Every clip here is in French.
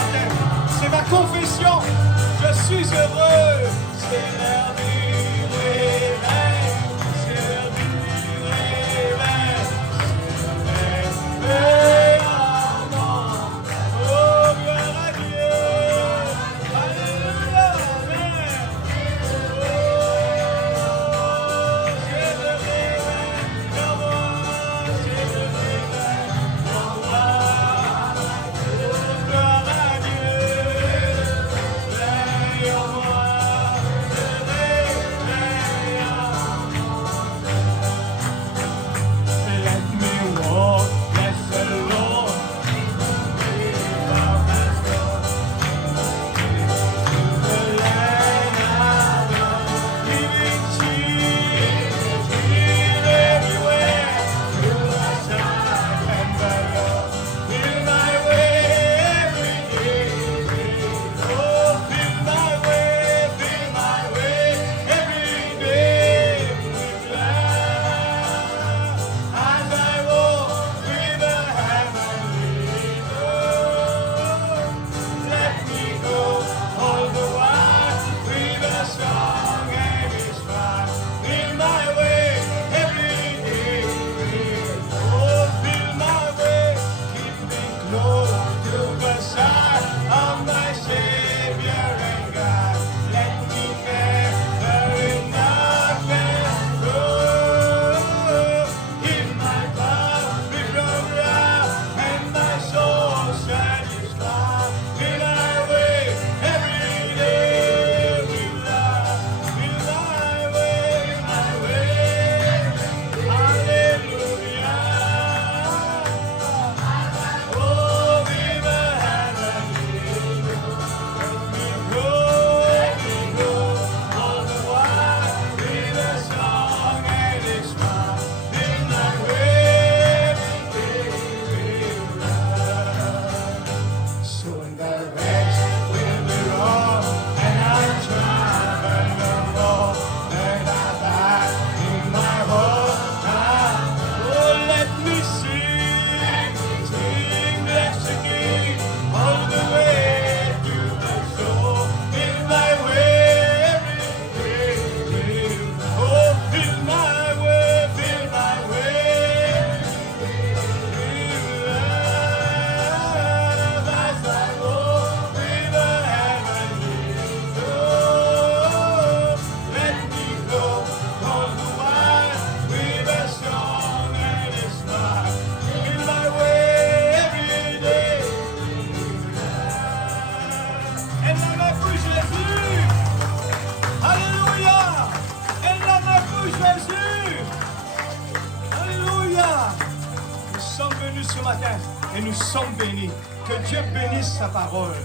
matin. C'est ma confession. Je suis heureux. C'est l'heure du réveil. C'est l'heure du réveil. C'est le réveil en moi. Oh, gloire à Dieu. Alléluia. Amen. Oh, c'est le réveil en moi. C'est le réveil en moi. Oh, gloire à Dieu. Réveil en moi. Le réveil en moi. Let me walk, bless the Lord. The land of the living trees, everywhere, through the sun and the Lord. Fill my way every day. Oh, fill my way every day with love. As I walk with the heavenly Lord, let me go all the while with a song and a smile. Fill my way every day. Oh, fill my way, keep me close to the side of my Savior and God. Let me never enough and grow. If my path be broken and my soul satisfied, fill my way every day with love. Fill my way. Hallelujah. Oh, vive heavenly. Let me go all the while with a song and a smile. Fill my way with love. So when the rest will be wrong and I travel no more, then I back in my home. Oh, let me sing, bless the King all the way to the soul. Fill my way every day. Oh, fill my way with love. As I walk with the heavenly Lord, let me go all the while with a song and a smile. Fill my way every day. Elle a ma pour Jésus. Alléluia. Elle a ma pour Jésus. Alléluia. Nous sommes venus ce matin et nous sommes bénis. Que Dieu bénisse sa parole.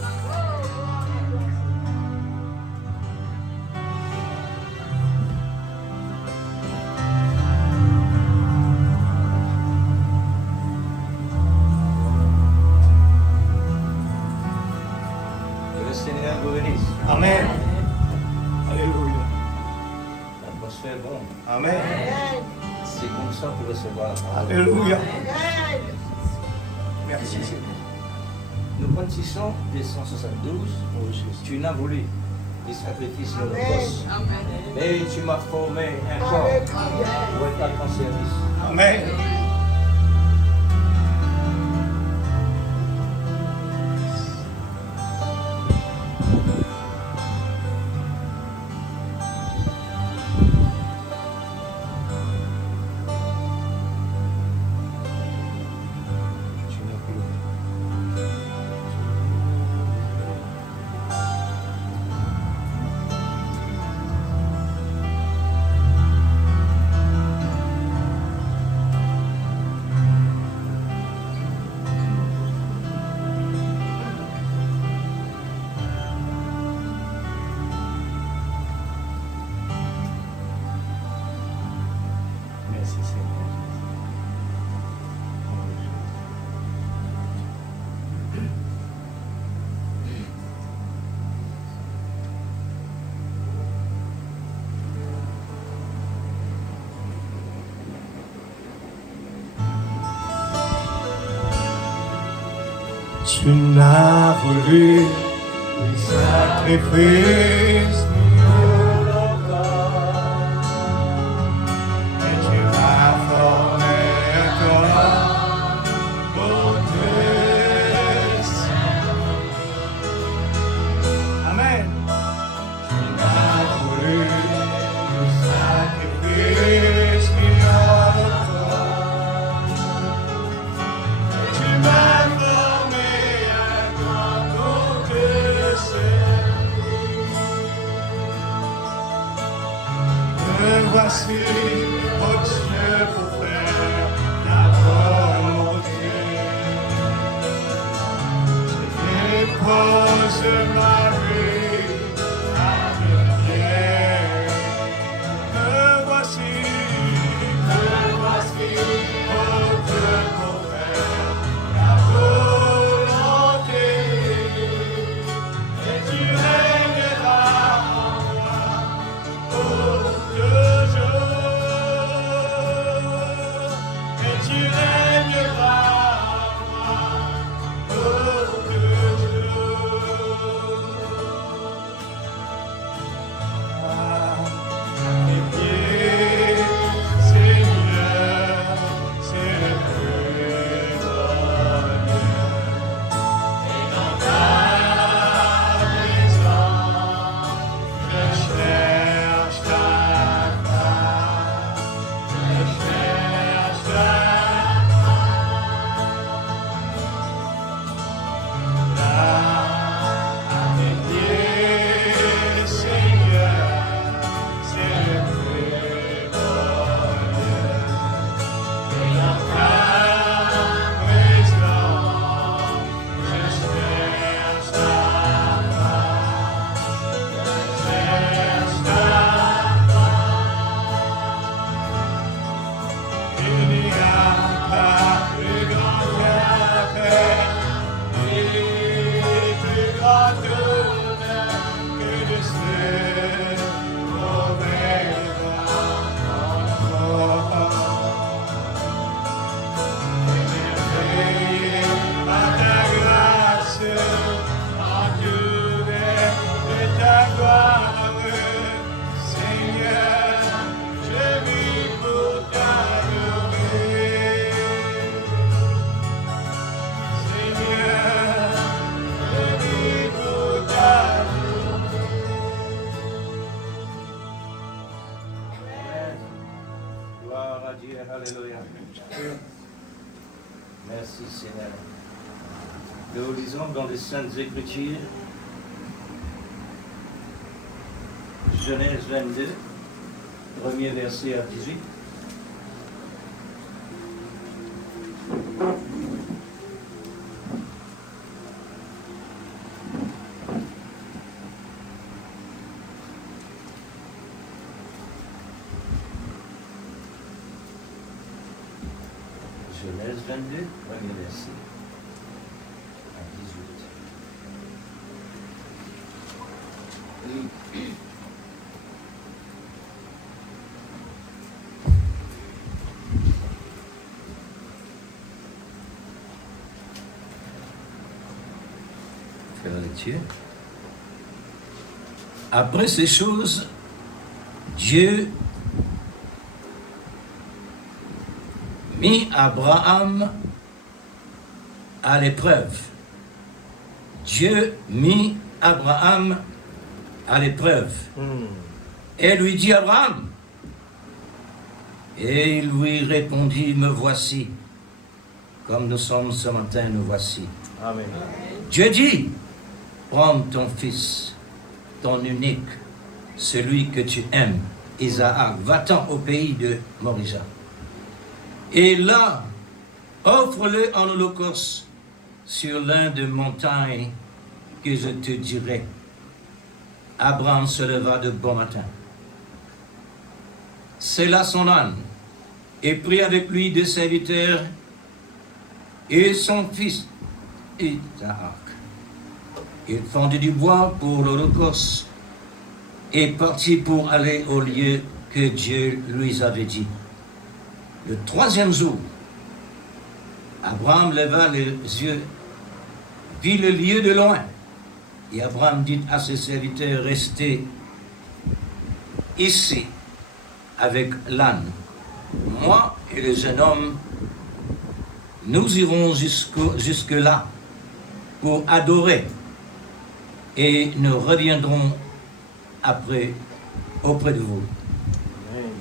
Que le Seigneur vous bénisse. Amen. Alléluia. L'atmosphère est bonne. Amen. C'est comme ça pour recevoir la parole. Alléluia. Merci Seigneur. Nous bâtissons des 172. Tu n'as voulu des sacrifices de l'Holocauste. Mais tu m'as formé un corps pour être à ton service. Amen. Tu n'as voulu le sacrifice ni holocauste, et tu m'as formé ton âme pour Christ. Amen. Tu n'as voulu le sacrifice ni holocauste, et tu m'as formé voici, oh Dieu, pour faire ta volonté. Je dépose ma vie à tes pieds. Me voici, oh Dieu, pour faire ta volonté. Et tu régneras en moi. Et tu régneras en moi, oh Dieu. À tes pieds, Seigneur, c'est le plus glorieux. Et dans ta présence, je cherche ta face, je cherche ta face. Là, à tes pieds, Seigneur, c'est le plus glorieux. Et dans ta présence, je cherche ta face, je cherche ta face. Il n'y a pas plus grand que la paix, ni plus grand honneur que de se trouver dans ton émerveillé par ta grâce, entouré de ta gloire. Seigneur, je vis pour t'adorer. Seigneur, je vis pour t'adorer. Gloire à Dieu, alléluia. Merci Seigneur. Nous lisons dans les Saintes Écritures, Genèse 22, premier verset à 18. Genèse 22, premier verset à 18. Faire la lecture. Après ces choses, Dieu mit Abraham à l'épreuve. Dieu mit Abraham à l'épreuve. Et lui dit Abraham. Et il lui répondit, me voici. Comme nous sommes ce matin, nous voici. Amen. Dieu dit, prends ton fils, ton unique, celui que tu aimes, Isaac, va-t'en au pays de Moria. Et là, offre-le en holocauste sur l'un des montagnes que je te dirai. Abraham se leva de bon matin. Sella son âne et prit avec lui 2 serviteurs et son fils Isaac. Il fendit du bois pour l'holocauste et partit pour aller au lieu que Dieu lui avait dit. Le 3e jour, Abraham leva les yeux vit le lieu de loin. Et Abraham dit à ses serviteurs, restez ici avec l'âne. Moi et le jeune homme, nous irons jusque-là pour adorer et nous reviendrons après auprès de vous.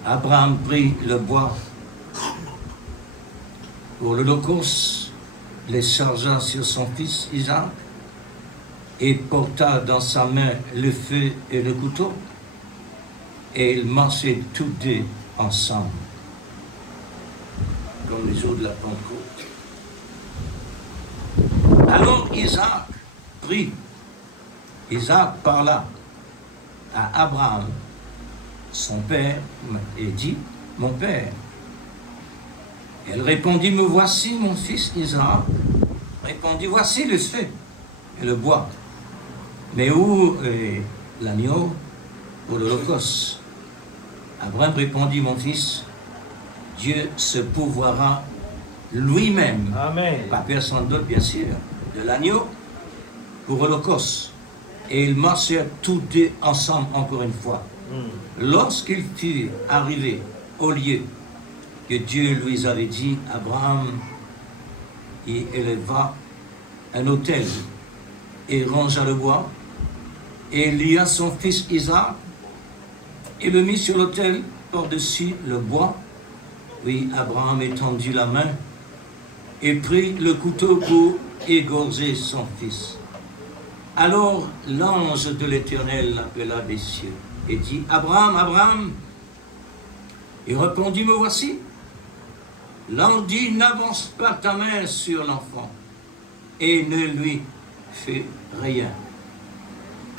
Abraham prit le bois pour l'Holocauste, les chargea sur son fils Isaac et porta dans sa main le feu et le couteau, et ils marchaient tous deux ensemble, comme les jours de la Pentecôte. Alors Isaac parla à Abraham, son père, et dit, mon père. Elle répondit, me voici mon fils Isaac. Répondit, voici le feu et le bois. Mais où est l'agneau pour l'Holocauste? Abraham répondit, mon fils, Dieu se pourvoira lui-même, pas personne d'autre bien sûr, de l'agneau pour l'Holocauste. Et ils marchèrent tous deux ensemble encore une fois. Lorsqu'ils furent arrivés au lieu que Dieu lui avait dit, Abraham y éleva un autel et rangea le bois, et lia son fils Isaac et le mit sur l'autel par-dessus le bois. Oui, Abraham étendit la main et prit le couteau pour égorger son fils. Alors l'ange de l'Éternel l'appela des cieux et dit, Abraham, Abraham. Il répondit, me voici. L'ange dit, n'avance pas ta main sur l'enfant et ne lui fais rien,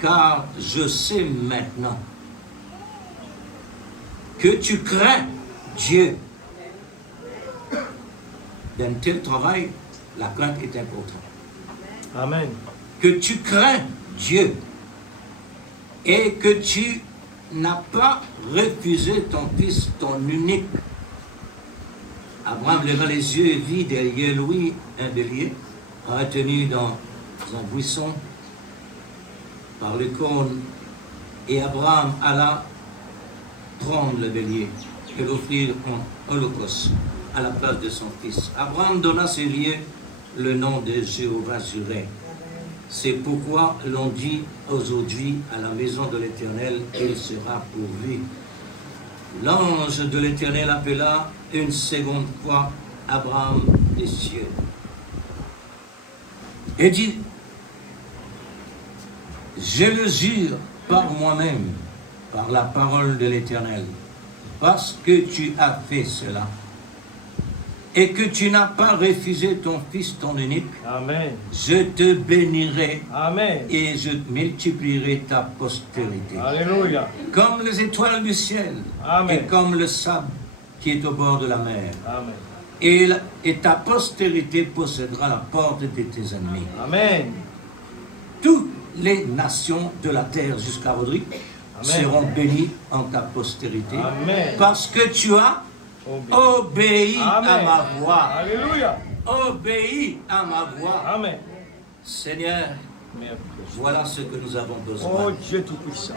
car je sais maintenant que tu crains Dieu. Dans tel travail, la crainte est importante. Amen. Que tu crains Dieu et que tu n'as pas refusé ton fils, ton unique. Abraham leva les yeux et vit derrière lui un bélier retenu dans un buisson par le cône. Et Abraham alla prendre le bélier et l'offrir en holocauste à la place de son fils. Abraham donna ce lieu le nom de Jéhovah Jireh. C'est pourquoi l'on dit aujourd'hui à la maison de l'Éternel, il sera pourvu. L'ange de l'Éternel appela une seconde fois Abraham des cieux et dit, je le jure par moi-même, par la parole de l'Éternel, parce que tu as fait cela et que tu n'as pas refusé ton fils, ton unique. Amen. Je te bénirai. Amen. Et je multiplierai ta postérité. Alléluia. Comme les étoiles du ciel. Amen. Et comme le sable qui est au bord de la mer. Amen. Et ta postérité possédera la porte de tes ennemis. Amen. Toutes les nations de la terre jusqu'à Rodrigue seront bénies en ta postérité. Amen. Parce que tu as obéi à ma voix. Alléluia. Obéi à ma voix. Amen. Seigneur, voilà ce que nous avons besoin. Oh Dieu Tout-Puissant.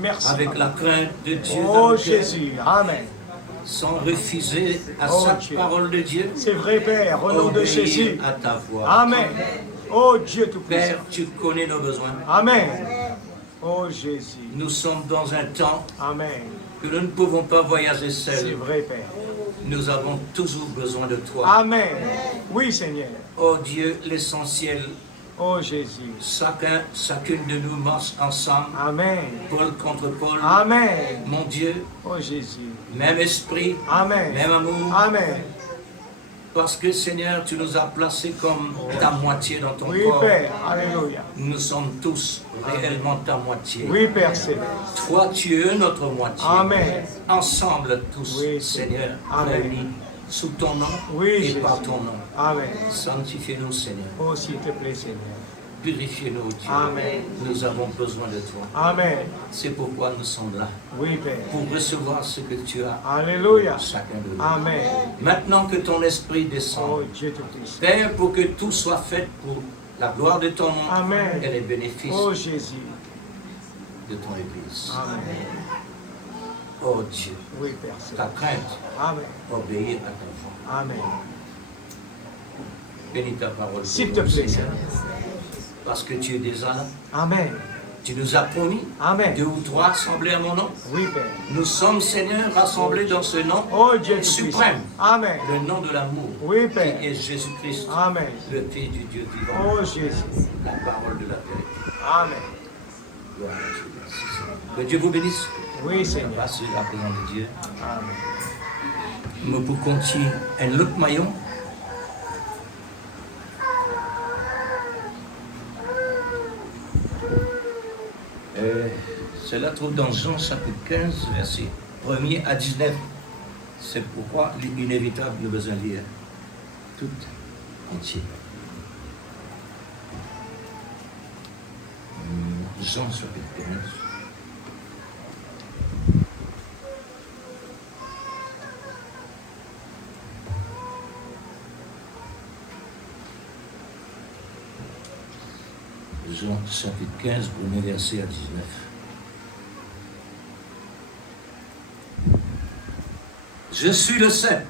Merci. Avec la crainte de Dieu. Oh Jésus. Amen. Sans refuser à chaque Dieu. parole de Dieu. C'est vrai, Père, au nom de Jésus. À ta voix. Amen. Oh Dieu Tout-Puissant. Père, tu connais nos besoins. Amen. Oh Jésus. Nous sommes dans un temps Amen. que nous ne pouvons pas voyager C'est seuls. vrai, Père. Nous avons toujours besoin de toi. Amen. Oui, Seigneur. Oh Dieu, l'essentiel, Oh Jésus. chacune de nous marche ensemble. Amen. Paul contre Paul. Amen. Mon Dieu, Oh Jésus. même esprit, Amen. même amour. Amen. Parce que Seigneur, tu nous as placés comme ta moitié dans ton Oui, corps. Père. Alléluia. Nous sommes tous réellement ta moitié. Oui, Père Céleste. Toi, tu es notre moitié. Amen. Ensemble tous, Oui, Seigneur, Amen. réunis sous ton nom Oui, et Jésus. par ton nom. Amen. Sanctifie-nous, Seigneur. Oh, s'il te plaît, Seigneur. Purifie-nous, Dieu. Amen. Nous avons besoin de toi. Amen. C'est pourquoi nous sommes là, Oui, Père. pour recevoir ce que tu as Alléluia. pour chacun de nous. Amen. Maintenant que ton esprit Oh, descend, Dieu Tout-Puissant. Père, pour que tout soit fait pour la gloire de ton nom Amen. et les bénéfices Oh Jésus. de ton Église. Amen. Oh Dieu, Oui, Père. c'est ta bon. crainte, Amen. obéir à ta voix. Amen. Bénis ta parole. S'il pour te nous, plaît, Seigneur, Seigneur. parce que tu es déjà là. Amen. Tu nous as promis, Amen. 2 ou 3 assemblés à mon nom. Oui, Père. Nous sommes, Seigneur, rassemblés dans ce nom, Oh Dieu Suprême. Amen. le nom de l'amour, Oui, qui Père. est Jésus-Christ, Amen. le Fils du Dieu vivant, Oh Jésus. la parole de la vérité. Amen. Gloire à Dieu. Merci, Seigneur. Que Dieu vous bénisse. Oui, Seigneur. Passez la présence de Dieu. Amen. Me pour continuer un autre maillon. Cela trouve dans Jean chapitre 15, verset 1er à 19. C'est pourquoi l'inévitable nous besoin de lire tout entier. Jean chapitre 15. Jean chapitre 15, premier verset à 19. Je suis le cep,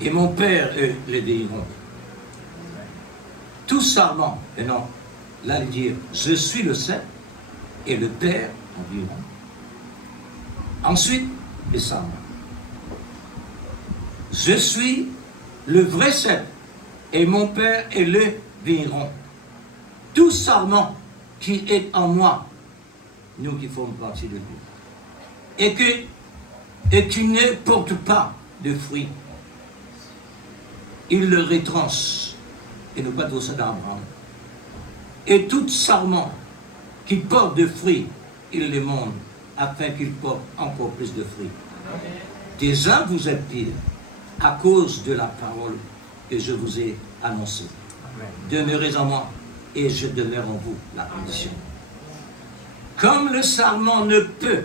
et mon Père est le vivant. Tout sarment, et non, là il dit, je suis le cep, et le Père en vivant. Ensuite, les sarments. Je suis le vrai cep, et mon Père est le vivant. Tout sarment qui est en moi, nous qui formons partie de lui, et qui ne porte pas de fruits, il le retranche, et nous pas tout ça d'Abraham. Et tout sarment qui porte de fruits, il les monte, afin qu'il porte encore plus de fruits. Déjà vous êtes pire, à cause de la parole que je vous ai annoncée. Demeurez en moi, et je demeure en vous, la condition. Comme le sarment ne peut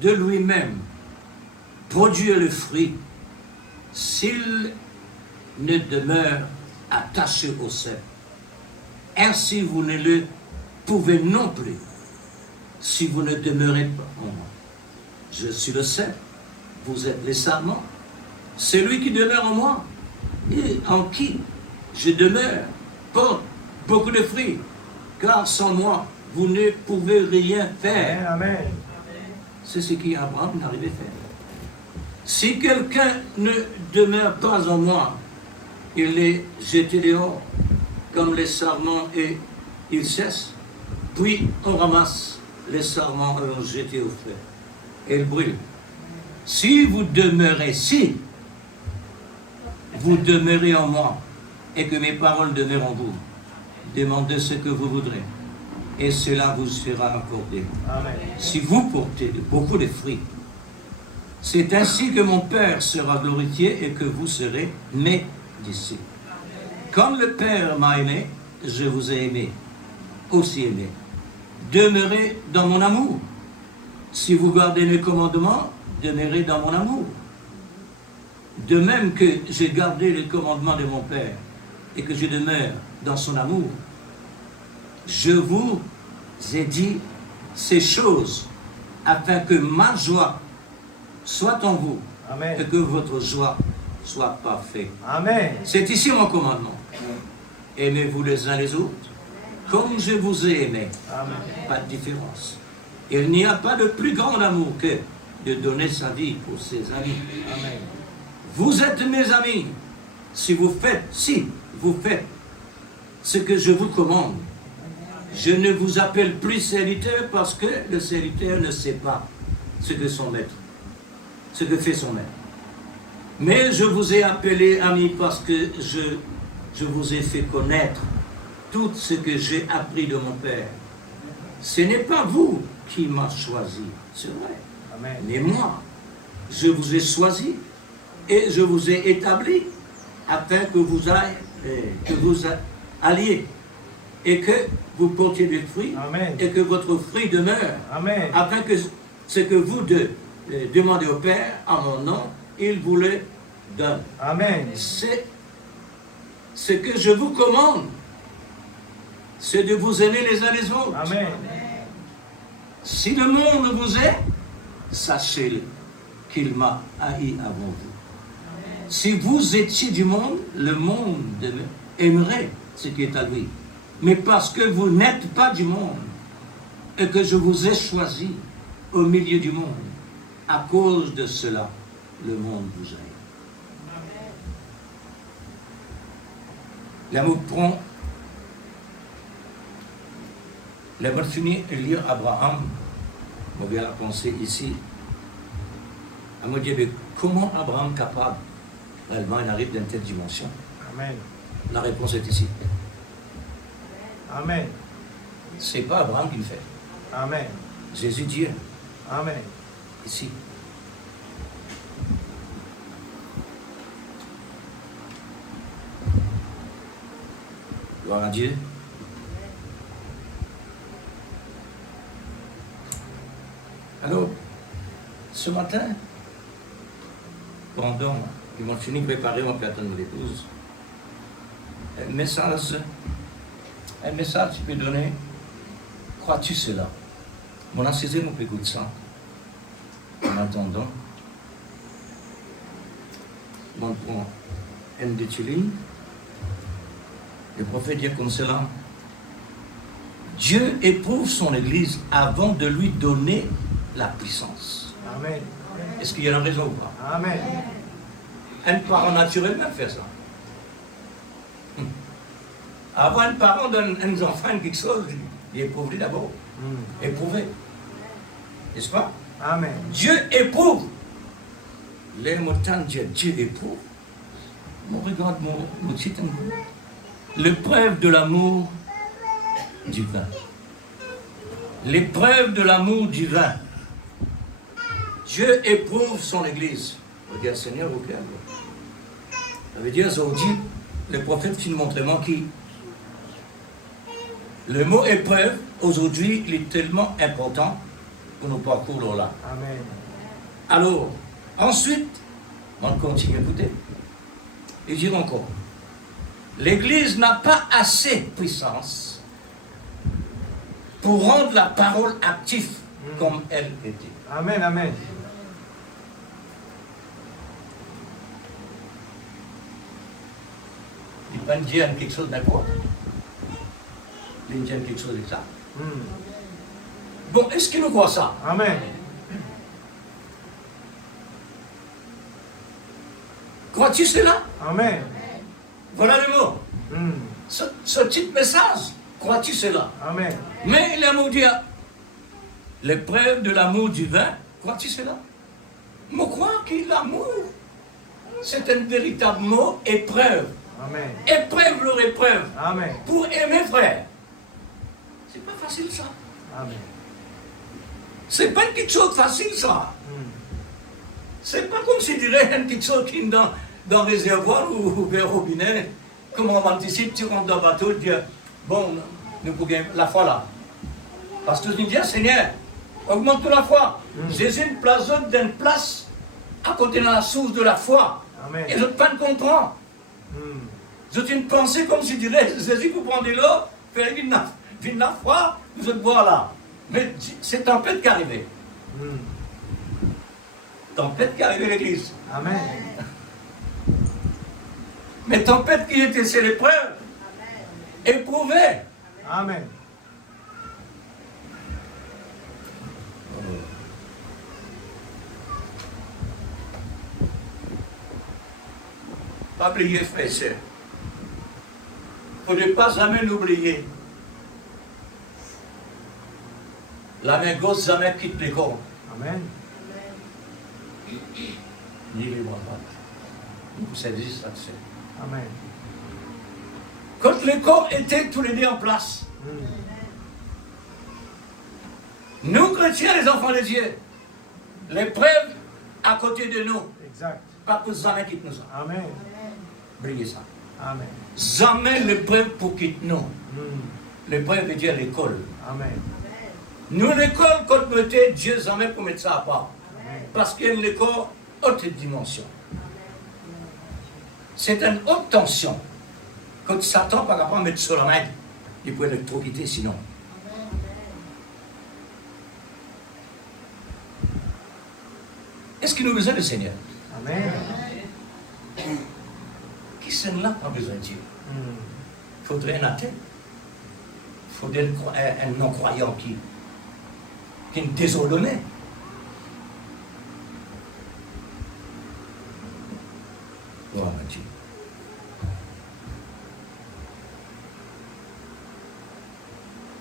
de lui-même produire le fruit s'il ne demeure attaché au cep. Ainsi vous ne le pouvez non plus si vous ne demeurez pas en moi. Je suis le cep, vous êtes les sarments. Celui qui demeure en moi et en qui je demeure porte beaucoup de fruits, car sans moi, vous ne pouvez rien faire. Amen. C'est ce qu'Abraham n'arrivait à faire. Si quelqu'un ne demeure pas en moi, il est jeté dehors, comme les sarments, et il cesse. Puis on ramasse les sarments et on jette au feu. Et ils brûlent. Si vous demeurez en moi, et que mes paroles demeurent en vous, demandez ce que vous voudrez, et cela vous sera accordé. Amen. Si vous portez beaucoup de fruits, c'est ainsi que mon Père sera glorifié et que vous serez mes disciples. Comme le Père m'a aimé, je vous ai aimé, aussi aimé. Demeurez dans mon amour. Si vous gardez mes commandements, demeurez dans mon amour. De même que j'ai gardé les commandements de mon Père et que je demeure dans son amour, je vous ai dit ces choses afin que ma joie soit en vous. Amen. Et que votre joie soit parfaite. Amen. C'est ici mon commandement. Aimez-vous les uns les autres comme je vous ai aimé. Amen. Pas de différence. Il n'y a pas de plus grand amour que de donner sa vie pour ses amis. Amen. Vous êtes mes amis si vous faites ce que je vous commande. Je ne vous appelle plus serviteur parce que le serviteur ne sait pas ce que fait son maître. Mais je vous ai appelé ami parce que je vous ai fait connaître tout ce que j'ai appris de mon Père. Ce n'est pas vous qui m'avez choisi, c'est vrai, Amen. mais moi. Je vous ai choisi et je vous ai établi afin que vous alliez et que vous portiez du fruit. Amen. Et que votre fruit demeure. Amen. Afin que ce que vous demandez au Père en mon nom, il vous le donne. Amen. C'est ce que je vous commande, c'est de vous aimer les uns les autres. Amen. Si le monde vous hait, sachez qu'il m'a haï avant vous. Si vous étiez du monde, le monde aimerait ce qui est à lui. Mais parce que vous n'êtes pas du monde et que je vous ai choisi au milieu du monde, à cause de cela, le monde vous haït. L'amour prend. L'amour finit de lire Abraham. On vient la penser ici. À me dire, mais comment Abraham est capable réellement il arrive dans telle dimension? Amen. La réponse est ici. Amen. C'est pas Abraham qui le fait. Amen. Jésus Dieu, Amen. ici. Gloire à Dieu. Alors, ce matin, pendant qu'ils m'ont fini de préparer mon plateau de l'épouse, un message tu peux donner, crois-tu cela? Mon assisé nous peut écouter ça. En attendant, on prend une de tes lignes. Le prophète dit comme cela: Dieu éprouve son Église avant de lui donner la puissance. Amen. Est-ce qu'il y a une raison ou pas? Amen. Un parent naturel même fait ça. Avant un parent donne un enfant quelque chose, il éprouve d'abord. Éprouvé. N'est-ce pas? Amen. Dieu éprouve. Les mots Dieu éprouve. Moi, regarde mon titre. L'épreuve de l'amour divin. L'épreuve de l'amour divin. Dieu éprouve son Église. Regarde, Seigneur, au cœur. Ça veut dire, aujourd'hui, le prophète finit montrement qui. Le mot épreuve, aujourd'hui, il est tellement important pour nos parcours là. Amen. Alors, ensuite, on continue à écouter. Et dire encore, l'Église n'a pas assez de puissance pour rendre la parole active comme elle était. Amen. Amen. Il va dire quelque chose d'accord. Il dit quelque chose de ça. Bon, est-ce qu'il nous voit ça? Amen. Crois-tu cela? Amen. Voilà le mot. Ce petit message, crois-tu cela? Amen. Mais l'amour dit, l'épreuve de l'amour divin, crois-tu cela? Moi, crois que l'amour, c'est un véritable mot, épreuve. Amen. Épreuve leur épreuve. Amen. Pour aimer frère. C'est pas facile ça. Amen. C'est pas une petite chose facile ça. C'est pas comme si dirait une petite chose qui est dans le réservoir ou vers le robinet. Comme on anticipe, tu rentres dans le bateau, tu dis, bon, nous pouvons la foi là. Parce que tu dis, Seigneur, augmente la foi. Jésus une place d'une place à côté de la source de la foi. Amen. Et je ne pas comprendre. C'est une pensée comme si tu dirais, Jésus, vous prenez l'eau, faire une la foi, vous êtes boire là. Mais c'est tempête qui est arrivée. Tempête qui est arrivée à l'église. Amen. Mais tempête qui était, c'est l'épreuve. Éprouvée. Amen. Pas oublier, frère et sœur. Il ne faut pas jamais l'oublier. La main gauche jamais quitte le corps. Amen. Ni les bras droits. Donc ça existe, ça se fait. Amen. Quand le corps était tous les deux en place, nous chrétiens, les enfants de Dieu, l'épreuve à côté de nous, Exact. pas que jamais quitte nous. Amen. Brillez ça. Amen. Jamais l'épreuve pour quitte nous. L'épreuve veut dire l'école. Amen. Nous, l'école, quand nous étions, Dieu jamais pour mettre ça à part. Amen. Parce qu'il y a une école haute dimension. C'est une haute tension. Quand Satan, par rapport à mettre sur la main, il peut électrocuter sinon. Est-ce qu'il nous a besoin du Seigneur? Amen. Qui là a besoin de Dieu? Il faudrait un athée. Il faudrait un non-croyant qui est désordonné. Gloire à Dieu.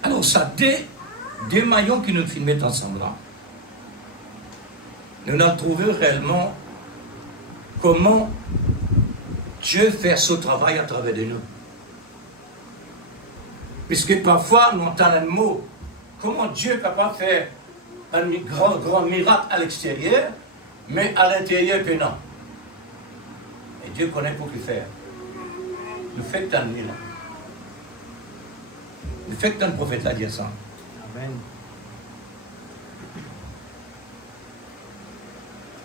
Alors, ça, deux maillons qui nous mettent ensemble là. Nous avons trouvé réellement comment Dieu fait ce travail à travers de nous. Puisque parfois, nous entendons un mot, comment Dieu est capable de faire un grand miracle à l'extérieur, mais à l'intérieur, puis non. Et Dieu connaît pour le faire. Le fait que un miracle. Le fait qu'un prophète l'a dit ça. Amen.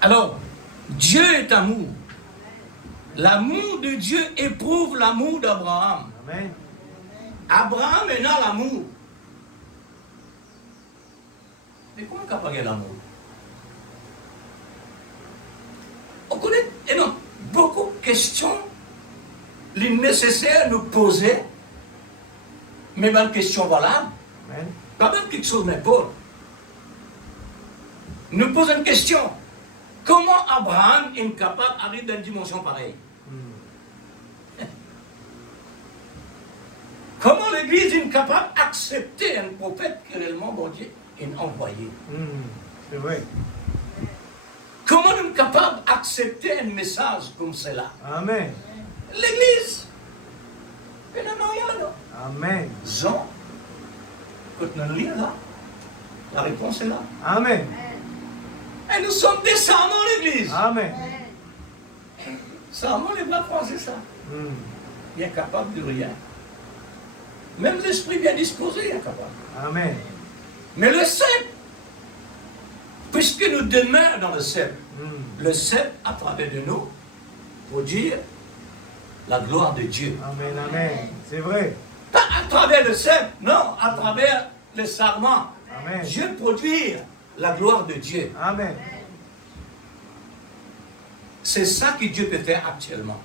Alors, Dieu est amour. L'amour de Dieu éprouve l'amour d'Abraham. Amen. Abraham est dans l'amour. Mais comment on peut l'amour? On connaît beaucoup de questions, les nécessaires nous poser, mais pas une question valable. Amen. Pas même quelque chose n'importe. Nous posons une question. Comment Abraham est capable d'arriver dans une dimension pareille? Comment l'Église est capable d'accepter un prophète que réellement bon Dieu est envoyé? C'est vrai. Comment nous sommes capables d'accepter un message comme cela? Amen. L'Église. Et non, il y a là. Amen. Jean, quand nous lisons là, la réponse est là. Amen. Et nous sommes des serments, l'Église. Amen. Serments, les blancs français, ça. Il est capable de rien. Même l'esprit bien disposé est incapable. Amen. Mais le cep, puisque nous demeurons dans le cep à travers de nous, pour dire la gloire de Dieu. Amen, amen. C'est vrai. Pas à travers le cep, non, à travers le sarment. Amen. Dieu produit la gloire de Dieu. Amen. C'est ça que Dieu peut faire actuellement.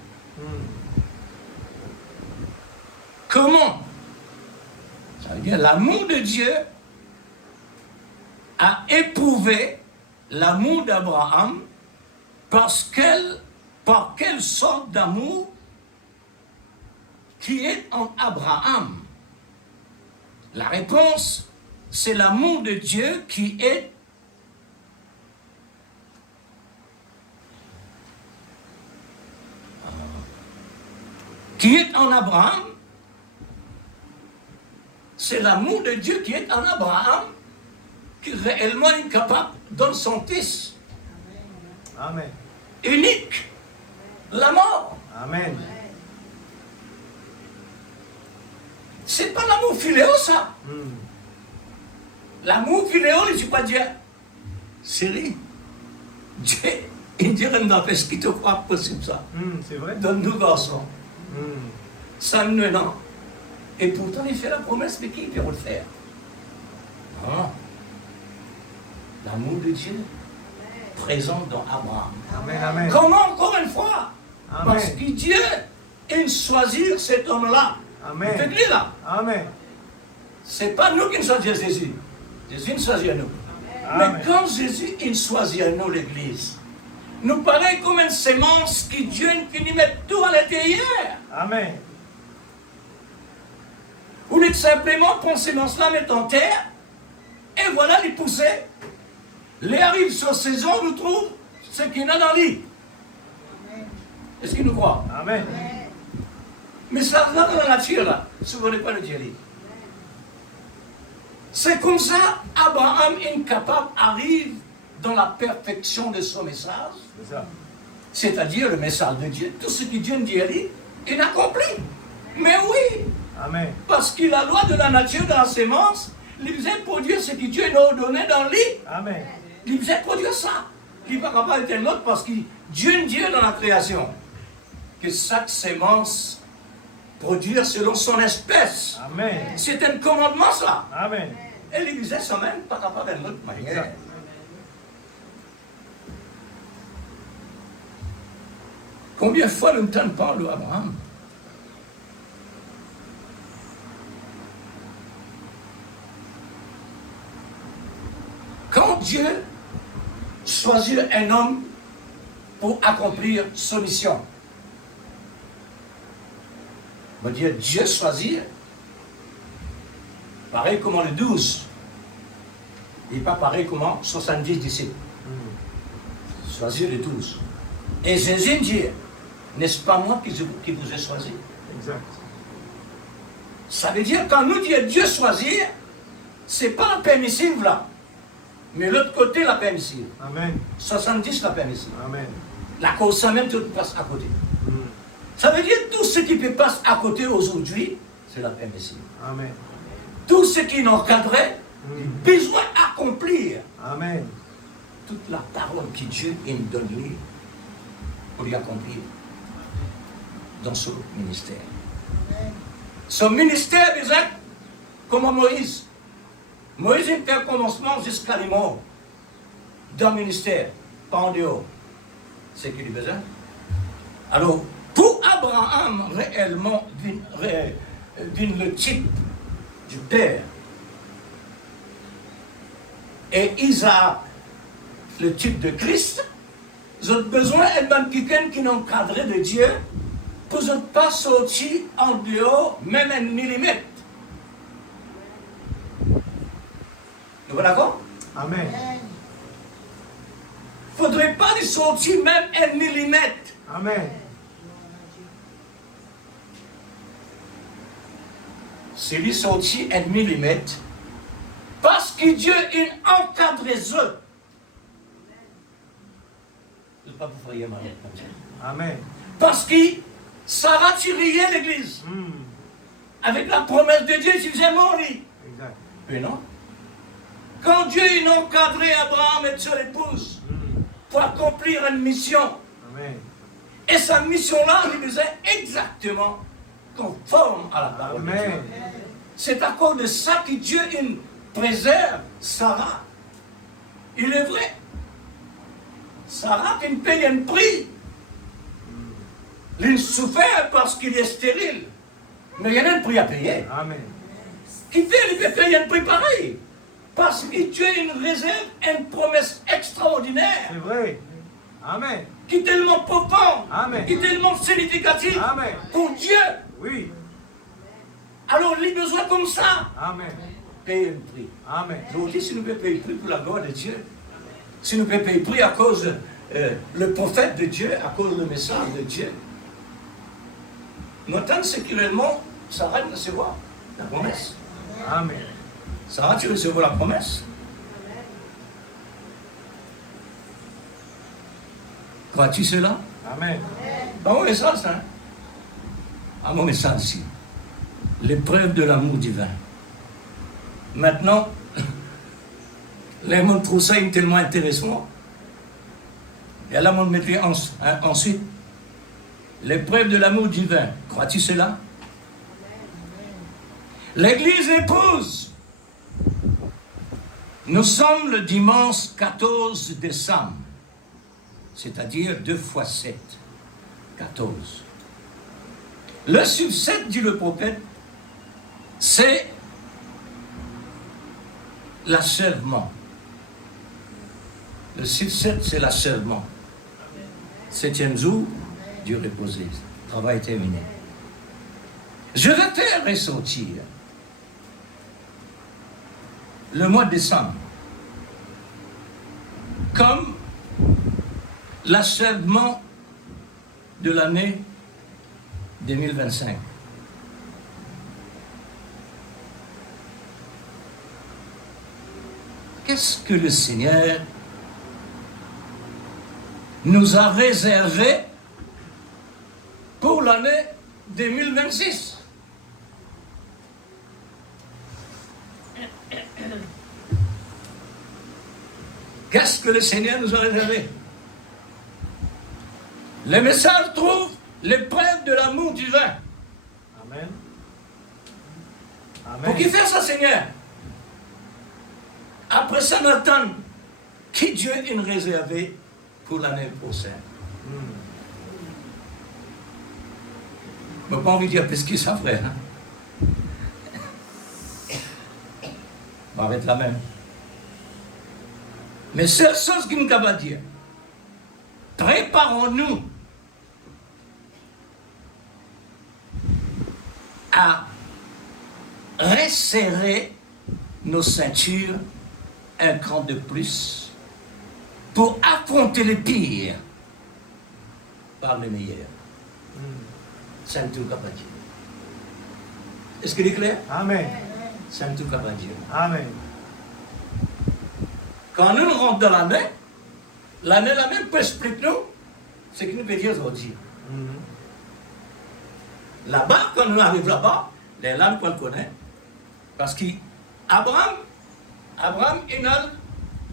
Comment? Ça veut dire l'amour de Dieu a éprouvé l'amour d'Abraham par quelle sorte d'amour qui est en Abraham? La réponse, c'est l'amour de Dieu qui est en Abraham. C'est l'amour de Dieu qui est en Abraham qui réellement est capable de donner son fils. Amen. Unique. La mort. Amen. C'est pas l'amour philéo, ça. L'amour philéo, je ne suis pas Dieu. Série. Dieu, il dirait, non, est-ce qu'il te croit possible ça? C'est vrai. Donne-nous garçon. Ça nous non. Et pourtant, il fait la promesse, mais qui peut le faire? Non. L'amour de Dieu présent dans Abraham. Amen, amen. Comment, encore une fois? Amen. Parce que Dieu aime choisir cet homme-là. Amen. Faites lui là. Amen. C'est pas nous qui choisissons Jésus. Jésus nous choisit à nous. Amen. Mais quand Jésus il choisit à nous l'Église, nous paraît comme une sémence qui Dieu finit de mettre tout à l'intérieur. Amen. Ou nous simplement prendre ces sémences-là, mettre en terre, et voilà les pousser. Les arrivent sur saison, nous trouvent ce qu'il y a dans l'île. Est-ce qu'il nous croit? Amen. Mais ça va dans la nature là. Souvent n'est pas le Dieu. C'est comme ça Abraham incapable arrive dans la perfection de son message. C'est ça. C'est-à-dire le message de Dieu. Tout ce que Dieu nous dit, il accomplit. Mais oui, Amen. parce que la loi de la nature dans la sémence, il faisait produire ce que Dieu nous a donné dans l'île. Amen. Il faisait produire ça. Il ne va pas être un autre parce que Dieu est Dieu dans la création. que chaque sémence produise selon son espèce. Amen. C'est un commandement, ça. Amen. Et il disait ça même pas capable d'une autre manière. Exact. Combien de fois le temps parle d'Abraham? Quand Dieu choisit un homme pour accomplir son mission, on va dire Dieu choisit, pareil comme le 12, et pas pareil comme 70 disciples. Choisir les 12. Et Jésus dit, n'est-ce pas moi qui vous ai choisi? Exact. Ça veut dire quand nous disons Dieu choisir, c'est pas la permissive là. Mais l'autre côté, la permissive. Amen. 70, la permissive. Amen. La cause, ça même, tout passe à côté. Ça veut dire tout ce qui peut passer à côté aujourd'hui, c'est la permissive. Amen. Tout ce qui nous encadrait, besoin d'accomplir Amen. toute la parole que Dieu nous donne pour lui accomplir dans son ministère. Son ministère, déjà, comme Moïse. Moïse a fait un commencement jusqu'à la mort dans le ministère, pas en dehors. C'est ce qu'il a besoin. Alors, pour Abraham, réellement, vient le type du Père. Et Isaac, le type de Christ, ils ont besoin d'être quelqu'un qui est encadré de Dieu pour ne pas sortir en dehors, même un millimètre. Vous êtes d'accord? Amen. Il ne faudrait pas y sortir même un millimètre. Amen. C'est lui sortir un millimètre parce que Dieu est encadré eux. Je ne sais pas vous faire mal. Amen. Parce que Sarah tiriait l'église. Avec la promesse de Dieu, il faisait mourir. Exact. Mais non. Quand Dieu a encadré Abraham et son épouse pour accomplir une mission, Amen. et sa mission-là, il faisait exactement conforme à la parole de Dieu. Amen. C'est à cause de ça que Dieu il préserve Sarah. Il est vrai. Sarah qui paye un prix. Il souffert parce qu'il est stérile. Mais il y a un prix à payer. Amen. Qui fait, il peut payer un prix pareil. Parce que Dieu il réserve une promesse extraordinaire. C'est vrai. Amen. Qui est tellement profond. Amen. Qui est tellement significatif. Amen. Pour Dieu. Oui. Alors, il a besoin comme ça. Amen. Payer un prix. Amen. Donc, si nous pouvons payer le prix pour la gloire de Dieu, si nous pouvons payer le prix à cause le prophète de Dieu, à cause du message de Dieu, nous attendons sécurement, Sarah de recevoir la promesse. Amen. Sarah, tu recevras la promesse. Crois-tu cela? Amen. Pas mon message, hein? À mon message ici. L'épreuve de l'amour divin. Maintenant, les gens trouvent ça tellement intéressant. Et là, on mettrait ensuite l'épreuve de l'amour divin. Crois-tu cela? L'église épouse. Nous sommes le dimanche 14 décembre, c'est-à-dire 2 fois 7, 14. Le subset, dit le prophète, c'est l'achèvement. Le subset, c'est l'achèvement. 7e jour, Dieu reposé. Travail terminé. Je vais faire ressortir le mois de décembre comme l'achèvement de l'année 2025. Qu'est-ce que le Seigneur nous a réservé pour l'année 2026? Qu'est-ce que le Seigneur nous a réservé? Le message trouve l'épreuve de l'amour divin. Amen. Amen. Pour qui fait ça, Seigneur? Après ça, on attend qui Dieu a réservé pour l'année prochaine. Je n'ai pas envie de dire plus que ça, frère. On va arrêter là même. Mais seule chose qui me capable dire, préparons-nous à resserrer nos ceintures un cran de plus pour affronter le pire par le meilleur. C'est un tout capable de dire. Est-ce qu'il est clair? Amen. C'est un tout capable de dire. Amen. Quand nous rentrons dans l'année la même peut expliquer nous ce que nous veut dire aujourd'hui. Là-bas, quand nous arrivons là-bas, les langues qu'on connaît, parce qu'Abraham, il a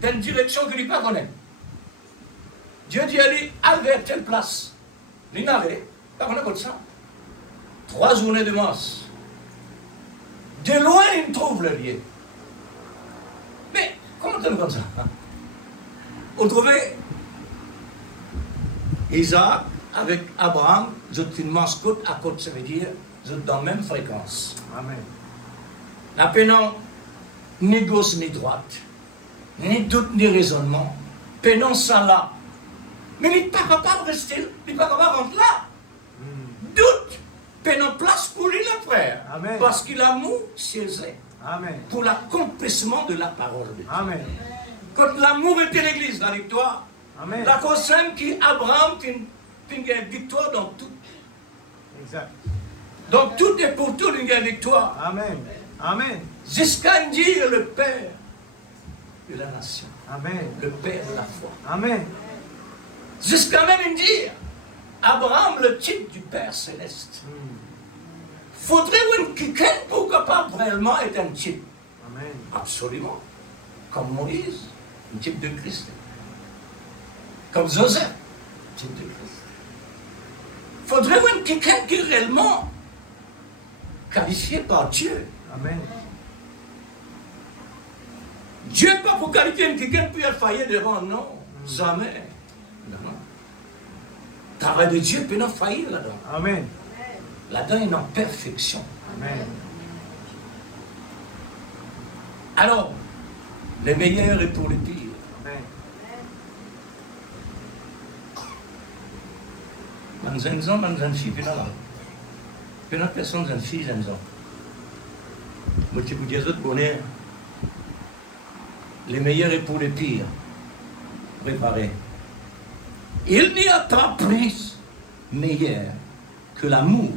dans une direction qu'il ne connaît pas. Dieu dit à lui, allez vers telle place. Il n'a pas comme ça. 3 journées de marche. De loin, il trouve le lieu. Mais comment on comme ça? On trouvait Isaac avec Abraham, ils ont une marche côte à côte, ça veut dire ils ont dans la même fréquence. Amen. Là, pénant, ni gauche ni droite, ni doute ni raisonnement, pénant ça là. Mais il n'est pas capable de rester, il n'est pas capable de rentrer là. Doute, pénant place pour lui, le frère. Amen. Parce qu'il a l'amour chez eux. Amen. Pour l'accomplissement de la parole de Dieu. Amen. Quand l'amour était l'église, la victoire, Amen. la cause qui Abraham qui a une victoire dans tout. Exact. Donc tout est pour tout une victoire. Amen. Amen. Jusqu'à dire le Père de la nation. Amen. Le Père de la foi. Amen. Jusqu'à même dire Abraham le titre du Père céleste. Faudrait que quelqu'un pour capable réellement être un type. Amen. Absolument. Comme Moïse, un type de Christ. Comme Joseph, un type de Christ. Faudrait que quelqu'un qui est réellement qualifié par Dieu. Amen. Dieu n'est pas pour qualifier quelqu'un qui peut faillir devant, non. Jamais. Non. Le travail de Dieu peut pas faillir là-dedans. Amen. Là-dedans, il est en perfection. Amen. Alors, le meilleur est pour le pire. Amen. Manzanzon, manzanfi, puis là. Puis là, personne n'en fille, zanzon. Moi, tu peux dire autres bonheur. Le meilleur est pour le pire. Préparez. Il n'y a pas plus meilleur que l'amour.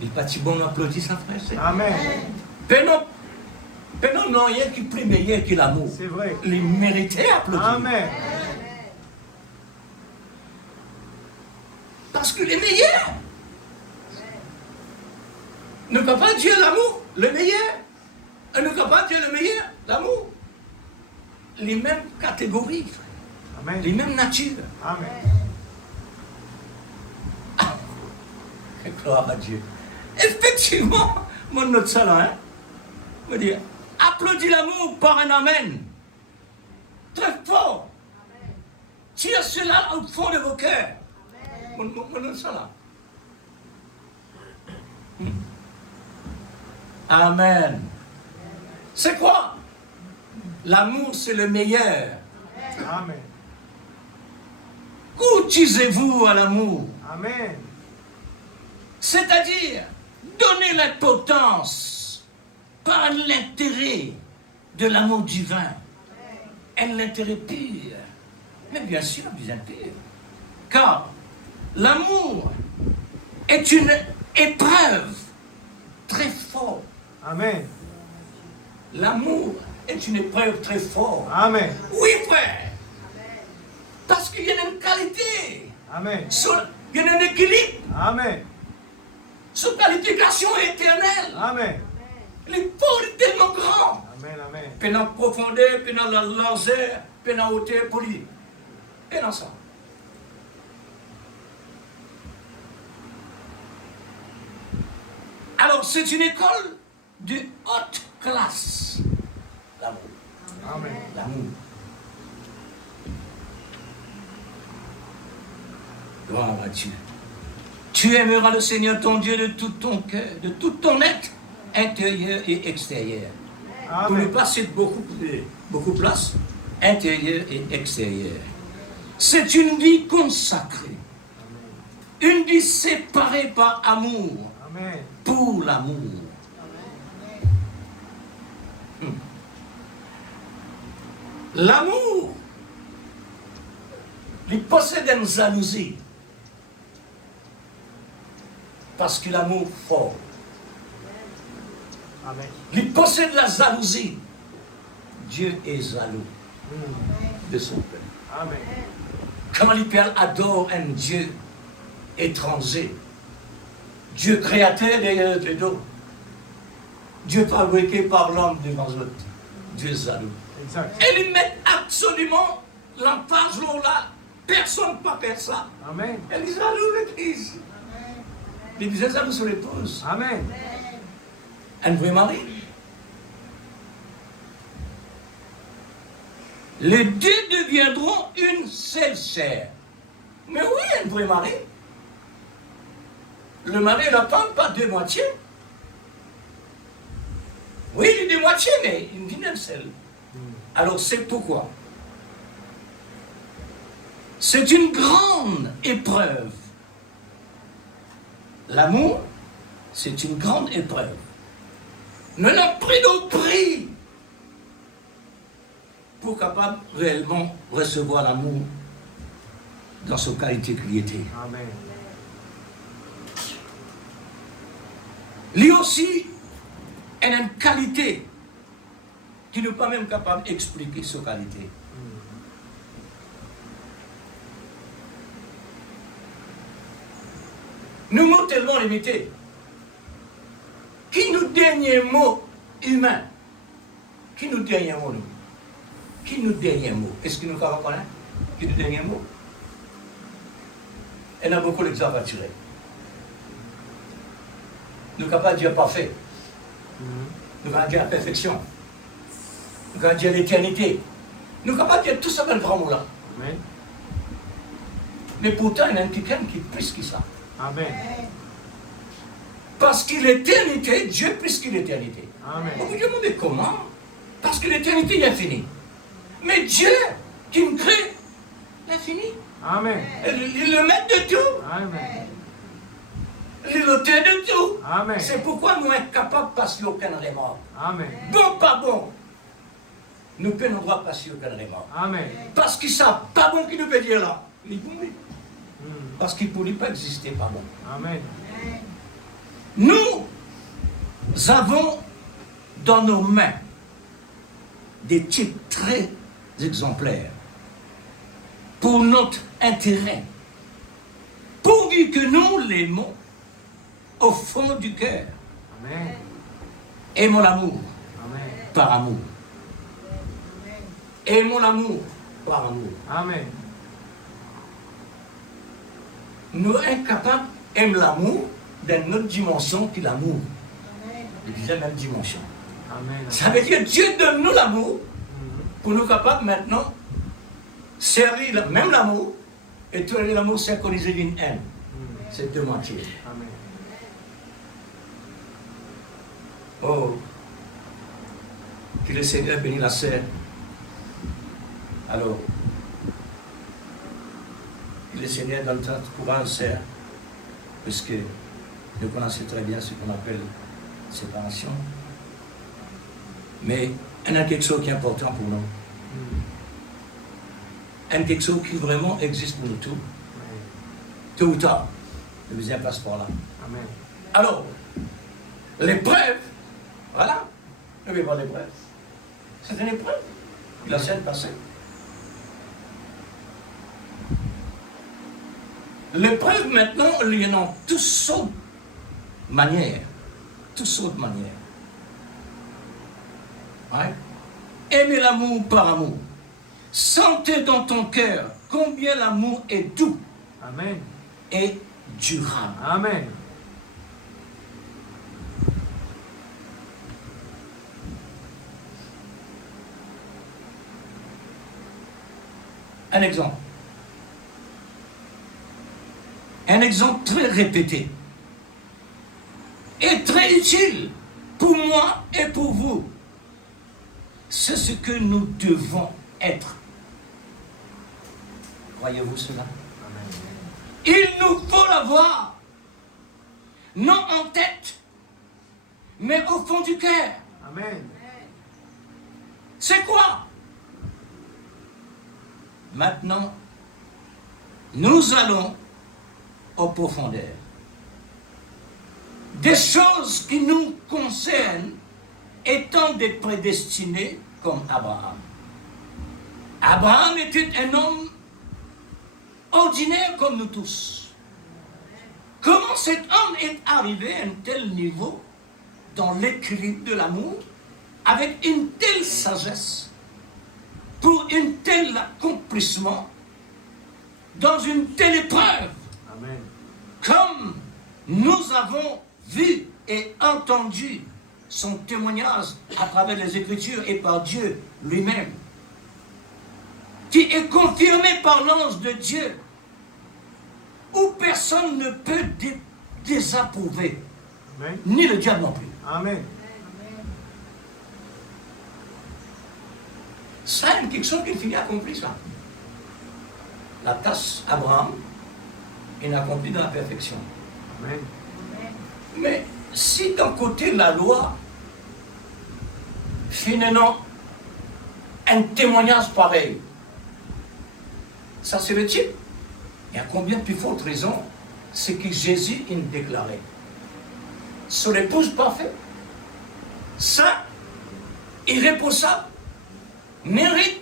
Il n'est pas si bon d'applaudissement, frère. Amen. Pénon, non, il y a qui est meilleur que l'amour. C'est vrai. Il méritait d'applaudir. Amen. Parce que le meilleur ne peut pas dire l'amour, le meilleur. Ne peut pas dire le meilleur, l'amour. Les mêmes catégories, frère. Amen. Les mêmes natures. Amen. Gloire à Dieu. Effectivement, mon autre salon, hein, me dire, applaudis l'amour par un amen. Très fort. Tire cela au fond de vos cœurs. Mon autre salon. Amen. C'est quoi? L'amour, c'est le meilleur. Amen. Utilisez-vous à l'amour. Amen. C'est-à-dire, donner l'importance par l'intérêt de l'amour divin et l'intérêt pur. Mais bien sûr, bien pur. Car l'amour est une épreuve très forte. Amen. L'amour est une épreuve très forte. Amen. Oui, frère. Parce qu'il y a une qualité. Amen. Il y a un équilibre. Amen. Sa qualification est éternelle. Amen. Les ports sont tellement grands. Amen, amen. Puis dans la profondeur, puis dans la largeur, puis dans la hauteur pour lui. Et dans ça. Alors, c'est une école de haute classe. L'amour. Amen. L'amour. Gloire à Dieu. Tu aimeras le Seigneur ton Dieu de tout ton cœur, de tout ton être intérieur et extérieur. Pour ne Amen. pas citer beaucoup de place, intérieur et extérieur. C'est une vie consacrée. Une vie séparée par amour. Amen. Pour l'amour. L'amour, il possède une jalousie. Parce que l'amour fort. Amen. Il possède la jalousie. Dieu est jaloux de son peuple. Amen. Quand les pères adorent un Dieu étranger, Dieu créateur derrière le dos, Dieu fabriqué par l'homme devant l'autre, Dieu est jaloux. Exact. Et ils mettent absolument l'emphase là, personne ne peut faire ça. Amen. Elle est jaloux l'église. L'église est jaloux sur l'épouse. Amen. Un vrai mari. Les deux deviendront une seule chair. Mais oui, un vrai mari. Le mari et la femme, pas deux moitiés. Oui, il est deux moitiés, mais une vie d'une seule. Alors c'est pourquoi. C'est une grande épreuve. L'amour, c'est une grande épreuve. Maintenant, pris au prix pour capable réellement recevoir l'amour dans sa qualité qu'il était. Amen. Lui aussi, elle a une qualité qui n'est pas même capable d'expliquer sa qualité. Nous mots tellement limités. Qui nous dernier mot humain? Qui nous dernier mot nous? Qui nous dernier mot? Est-ce que nous pouvons reconnaître? Qui nous dernier mot? Il y a beaucoup d'exemples à tirer. Nous ne pouvons pas dire parfait. Nous pouvons dire la perfection. Nous pouvons dire l'éternité. Nous ne pouvons pas dire tout ça dans le grand mot-là. Amen. Mais pourtant, il y a quelqu'un qui est plus que ça. Amen. Parce que l'éternité, Dieu est plus que l'éternité. Amen. On vous demande mais comment? Parce que l'éternité est infinie. Mais Dieu, qui me crée, l'infini. Amen. Il est le maître de tout. Amen. Il est l'auteur de tout. Amen. C'est pourquoi nous sommes incapables de passer aucun remords. Amen. Bon, pas bon. Nous ne pouvons pas passer aucun remords. Amen. Parce que ça, pas bon qui nous peut dire là. Il est bon, oui. Parce qu'il ne pourrait pas exister, pas bon. Amen. Nous avons dans nos mains des types très exemplaires pour notre intérêt, pourvu que nous l'aimons au fond du cœur. Amen. Aimons l'amour Amen. par amour. Aimons l'amour par amour. Amen. Nous incapables d'aimer l'amour dans notre dimension qui est l'amour. De la même dimension. Amen. Ça veut dire que Dieu donne nous l'amour pour nous capables maintenant servir même l'amour et tourner l'amour synchronisé d'une haine. C'est deux moitiés. Amen. Oh, que le Seigneur bénisse la sœur. Alors, que le Seigneur donne tant de courage, sœur, puisque nous connaissons très bien ce qu'on appelle séparation. Mais il y a quelque chose qui est important pour nous. Il y a quelque chose qui vraiment existe pour nous tous. Tôt ou tard, le deuxième passeport là. Amen. Alors, l'épreuve, voilà, ne vais pas l'épreuve. C'est une épreuve. La scène passée. L'épreuve maintenant, il y en a toutes sortes de manières. Toutes sortes de manières. Ouais. Aimez l'amour par amour. Sentez dans ton cœur combien l'amour est doux Amen. et durable. Amen. Un exemple. Un exemple très répété et très utile pour moi et pour vous. C'est ce que nous devons être. Croyez-vous cela? Il nous faut l'avoir, non en tête, mais au fond du cœur. Amen. C'est quoi? Maintenant, nous allons aux profondeurs. Des choses qui nous concernent étant des prédestinés comme Abraham. Abraham était un homme ordinaire comme nous tous. Comment cet homme est arrivé à un tel niveau dans l'équilibre de l'amour, avec une telle sagesse, pour un tel accomplissement, dans une telle épreuve, Amen. comme nous avons vu et entendu son témoignage à travers les Écritures et par Dieu lui-même, qui est confirmé par l'ange de Dieu, où personne ne peut désapprouver, Amen. ni le diable non plus. Amen. Ça, c'est quelque chose qui finit accompli, ça. La tâche Abraham, il accomplit dans la perfection. Amen. Mais si d'un côté la loi, finalement, un témoignage pareil, ça c'est le type. Et à combien plus forte raison, c'est que Jésus il déclarait. Son épouse parfaite, saint, irréprochable, mérite,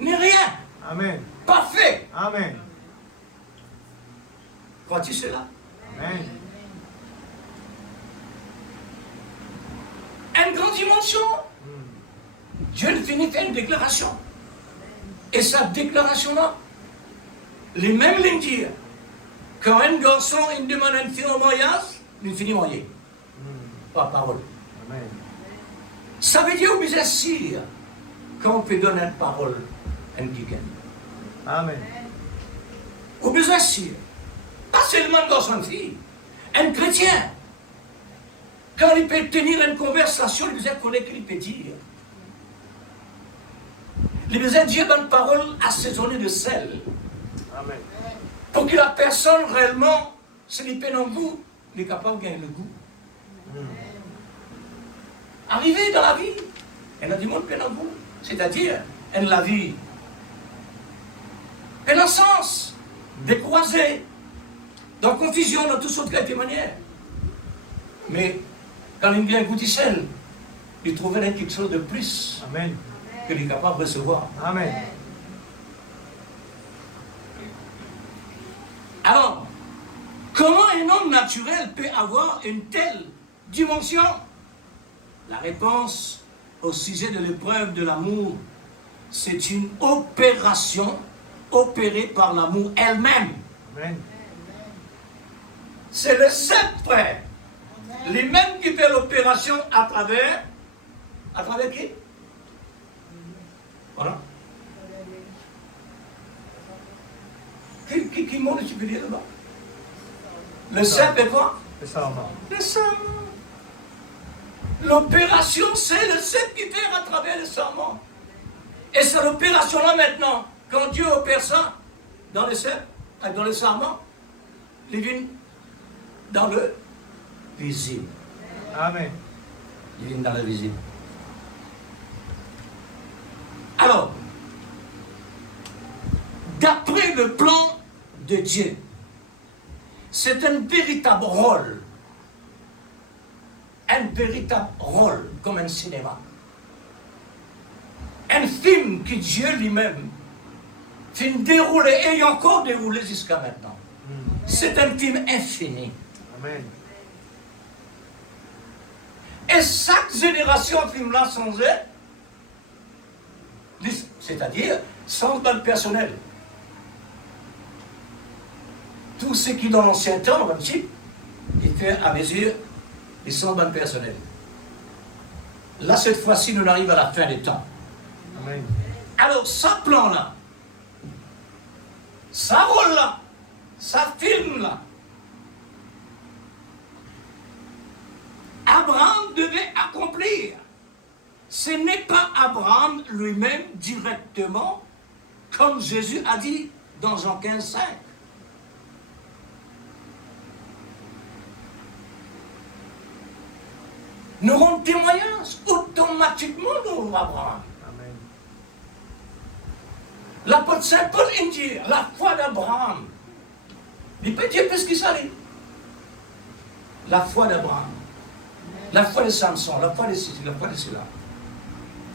ni rien, Amen. parfait. Amen. Crois-tu cela? Amen. Une grande dimension. Dieu finit fait une déclaration. Et sa déclaration-là, les mêmes lignes dire, quand un garçon il demande une fille en mariage, il finit marié. Par parole. Amen. Ça veut dire au besoin sûr qu'on peut donner une parole à un quelqu'un. Amen. Au besoin sûr. Pas seulement un garçon et fille. Un chrétien. Quand il peut tenir une conversation, il besoin connaître ce qu'il peut dire. Il besoin dire une parole assaisonnée de sel. Amen. Pour que la personne réellement, s'il peut un goût, il est capable de gagner le goût. Arriver dans la vie, elle a du monde qui a un goût. C'est-à-dire, elle la vie. Elle a un sens, décroisé, dans confusion, dans toutes sortes de manières. Mais quand il vient goûter sel, il trouve quelque chose de plus Amen. qu'il est capable de recevoir. Amen. Alors, comment un homme naturel peut avoir une telle dimension? La réponse au sujet de l'épreuve de l'amour, c'est une opération opérée par l'amour elle-même. Amen. C'est le seul frère, les mêmes qui fait l'opération à travers qui? Voilà. Qui monte, tu peux dire là-bas? Le seul est quoi? Le serment. Le serment. L'opération, c'est le seul qui fait à travers le serment. Et c'est l'opération-là maintenant. Quand Dieu opère ça, dans le serment, il vient dans le visible. Amen. Il vient dans le visible. Alors, d'après le plan de Dieu, c'est un véritable rôle. Un véritable rôle, comme un cinéma. Un film que Dieu lui-même fait dérouler et encore déroulé jusqu'à maintenant. C'est un film infini. Amen. Et chaque génération film-là changé, c'est-à-dire sans bande personnelle. Tout ce qui dans l'ancien temps, dans le type, était à mesure des sans bande personnelle. Là, cette fois-ci, nous arrivons à la fin des temps. Amen. Alors, ça plan-là, ça rôle-là, ça film-là, Abraham devait accomplir. Ce n'est pas Abraham lui-même directement, comme Jésus a dit dans Jean 15, 5. Nous rendons témoignage automatiquement de Abraham. Amen. L'apôtre Saint Paul dit la foi d'Abraham. Il peut dire plus que ça. La foi d'Abraham. La foi de Samson, la foi de ceci, la foi de cela.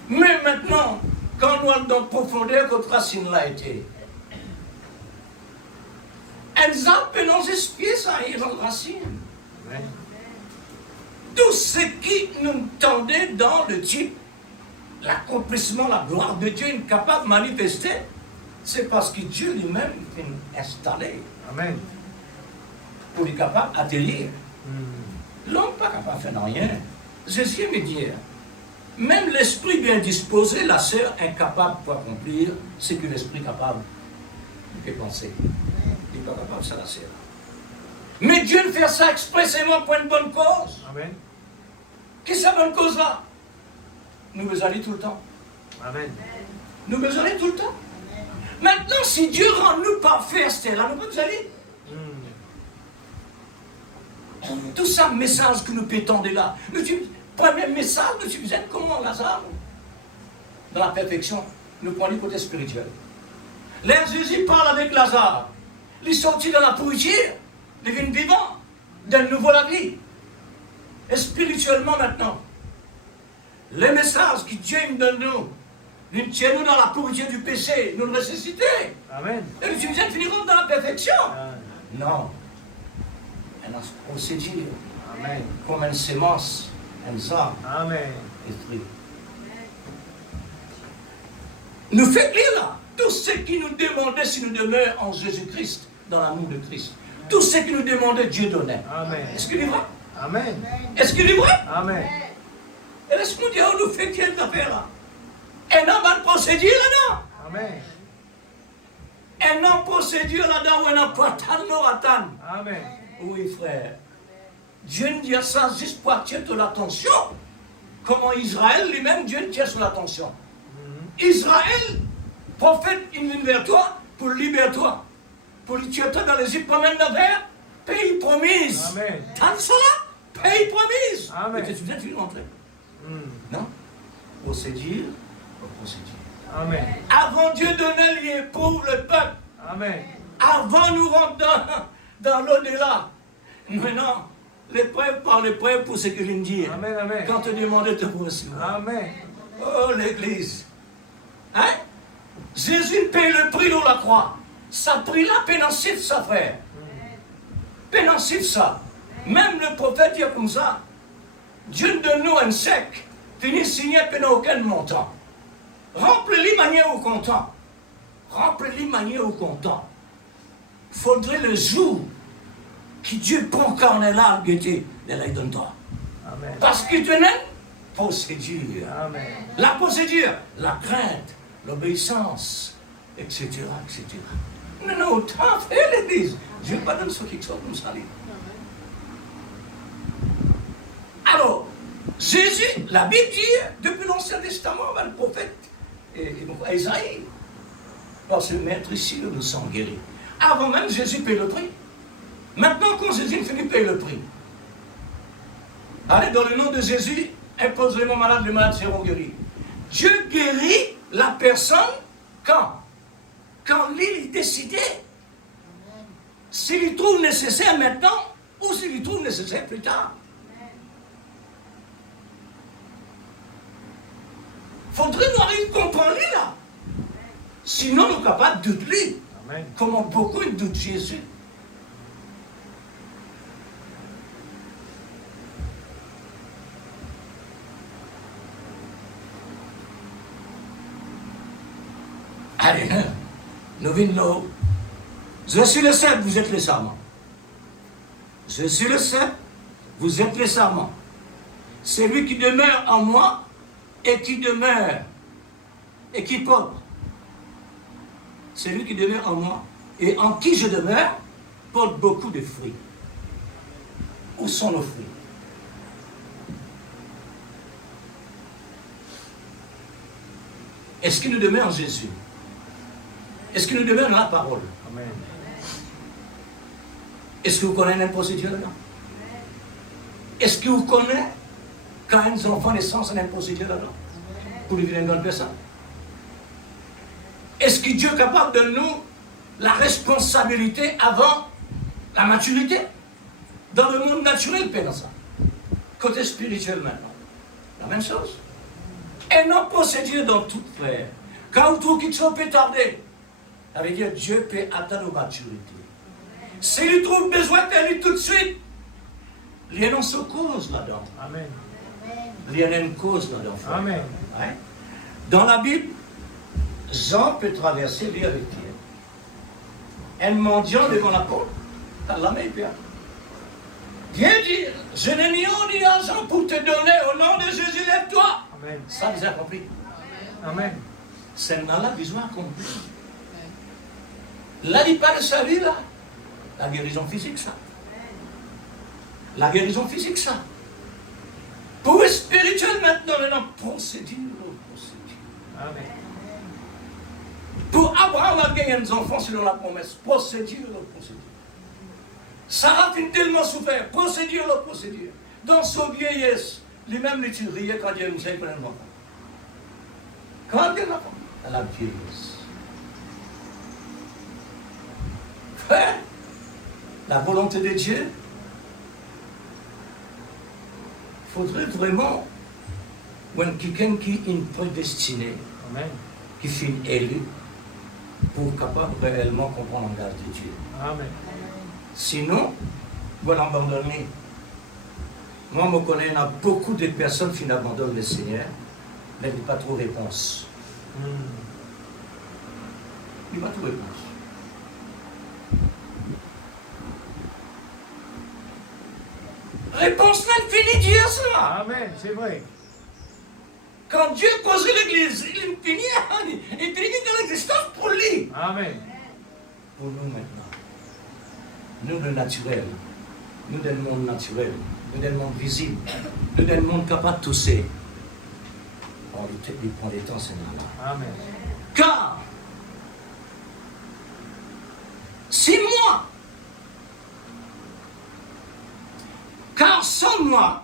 Mais maintenant, quand nous allons dans la profondeur que racine l'a été, elles ont nos esprits, ça y est, notre racine. Amen. Tout ce qui nous tendait dans le type, l'accomplissement, la gloire de Dieu est capable de manifester, c'est parce que Dieu lui-même est installé Amen. pour être capable d'atterrir. L'homme n'est pas capable de faire rien. Jésus me dit, même l'esprit bien disposé, la sœur incapable pour accomplir ce que l'esprit capable de penser. Il n'est pas capable de ça, la sœur. Mais Dieu ne fait ça expressément pour une bonne cause. Amen. Qu'est-ce que c'est la bonne cause là? Nous besoin aller tout le temps. Amen. Nous besoin aller tout le temps. Maintenant, si Dieu rend nous parfaits, c'est là, nous besoin aller. Tout ça, message que nous pétons de là. Premier message, nous suffisons comment Lazare? Dans la perfection, nous prenons le côté spirituel. Là, Jésus parle avec Lazare. Il est sorti de la pourriture, il devient vivant, d'un nouveau la vie. Et spirituellement maintenant, les messages que Dieu nous donne nous tiennent nous dans la pourriture du péché, nous le ressusciter. Amen. Et nous suffisons finirons dans la perfection. Amen. Non. On sait dire, Amen. comme une sémence, un arbre, Amen. esprit. Nous fait lire là, tout ce qui nous demandait si nous demeurons en Jésus-Christ, dans l'amour de Christ. Tout ce qui nous demandait, Dieu donnait. Amen. Est-ce qu'il est vrai? Amen. Est-ce qu'il est vrai? Amen. Et laisse-nous dire, on nous fait quelle affaire là? Un homme a une procédure là-dedans. Amen. Un homme procédure là-dedans où un homme patan noratan. Amen. Oui, frère. Dieu ne dit ça juste pour attirer de l'attention. Comment Israël lui-même, Dieu ne tient sur l'attention. Israël, prophète, il vient vers toi pour libérer toi. Pour lui tuer toi dans les îles, promène vers pays promise. Amen. T'as cela? Pays promise. Amen. Et tu viens de rentrer. Non? Procédure, procédure. Amen. Avant Dieu donnait les pour le peuple. Amen. Avant nous rentrer dans l'au-delà. Maintenant, l'épreuve par l'épreuve pour ce que je dis. Amen. Amen. Quand tu demandais de te recevoir. Amen. Oh, l'Église. Hein? Jésus paye le prix de la croix. Ça prix là, pénensif ça, frère. Pénensif ça. Même le prophète dit comme ça. Dieu donne-nous un chèque. Fini signé, pénal aucun montant. Remplis-les manière au content. Remplis-les manière au content. Faudrait le jour que Dieu prend quand on est là, il donne toi. Amen. Parce qu'il te donne procédure. Amen. La procédure, la crainte, l'obéissance, etc., etc. Non, non, autant faire l'Église. Dieu ne pas donner ce quelque chose comme ça. Alors, Jésus, la Bible dit, depuis l'Ancien Testament, le prophète Isaïe, parce que maître ici, nous sommes guéris. Avant même, Jésus paye le prix. Maintenant, quand Jésus finit de payer le prix, allez, dans le nom de Jésus, impose les malades, les malades seront guéris. Dieu guérit la personne quand? Quand il est décidé. S'il y trouve nécessaire maintenant, ou s'il y trouve nécessaire plus tard. Faudrait nous arriver à comprendre là. Sinon, nous sommes capables de douter. Amen. Comment beaucoup doutent Jésus. Allez, nous venons. Je suis le seul, vous êtes les serments. Je suis le seul, vous êtes les serments. C'est lui qui demeure en moi et qui demeure et qui porte. C'est lui qui demeure en moi et en qui je demeure porte beaucoup de fruits. Où sont nos fruits? Est-ce qu'il nous demeure en Jésus? Est-ce qu'il nous demeure dans la parole? Amen. Est-ce que vous connaissez n'importe Dieu là-dedans? Est-ce que vous connaissez quand un enfant naissance n'importe Dieu là-dedans? Pour devenir une bonne personne? Est-ce que Dieu est capable de nous la responsabilité avant la maturité? Dans le monde naturel, pas dans ça. Côté spirituel maintenant. La même chose. Et non posséder dans tout frère. Quand vous trouvez qu'il peut tarder, ça veut dire Dieu peut attendre la maturité. S'il trouve besoin d'aller tout de suite, il y a une cause là-dedans. Amen. Il y a une cause là-dedans. Amen. Ouais. Dans la Bible, Jean peut traverser l'île avec Pierre. Un mendiant devant la porte, la main Pierre. Viens dire, je n'ai ni argent pour te donner, au nom de Jésus, lève-toi. Amen. Ça, vous avez compris. Amen. C'est là besoin accompli. Là, il parle de sa vie, là. La guérison physique, ça. La guérison physique, ça. Pour le spirituel, maintenant, procédure. Amen. Pour Abraham a gagné des enfants selon la promesse. Procédure. Sarah a tellement souffert. Procédure. Dans son vieillesse, lui-même les riait quand Dieu nous a pris un enfant. Quand Dieu l'a pris, à la vieillesse. Frère, la volonté de Dieu, il faudrait vraiment quelqu'un qui est prédestiné, Amen. qui finit élu, pour capable réellement comprendre le langage de Dieu. Amen. Sinon, vous l'abandonnez. Moi, je connais, il y a beaucoup de personnes qui abandonnent le Seigneur, mais il n'y a pas trop de réponse. Il n'y a pas trop de réponse. Réponse là, il finit Dieu, ça. Amen. C'est vrai. Quand Dieu construit l'église, il finit de l'existence pour lui. Amen. Pour nous maintenant. Nous, le naturel. Nous, dans le monde naturel. Nous, dans le monde visible. Nous, dans le monde capable de tousser. On lui prend des temps, Seigneur. Amen. Car, c'est moi. Car sans moi,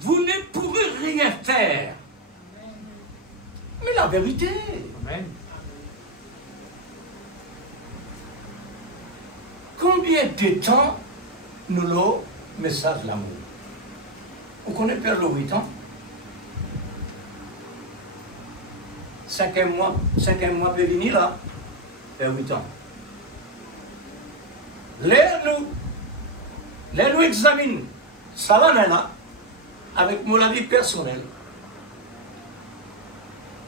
vous ne pourrez rien faire. Mais la vérité. Amen. Combien de temps nous le message de l'amour? Vous connaissez Père le 8 ans? 5e mois peut venir là, Père 8 ans. Là nous examine, ça va là, avec mon avis personnel.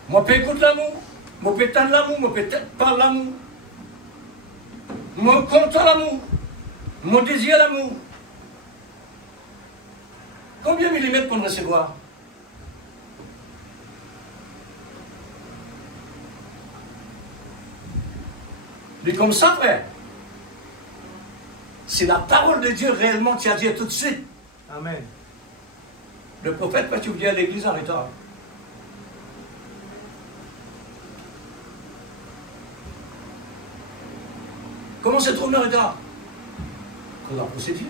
Moi, je peux écouter l'amour, moi, je peux tendre l'amour, moi, je peux parler l'amour. Moi, content l'amour, moi, désire l'amour. Combien de millimètres pour recevoir? Mais comme ça, frère, c'est la parole de Dieu réellement qui a dit tout de suite. Amen. Le prophète, quand tu viens à l'église en retard. Comment se trouve le retard? Quand la procédure.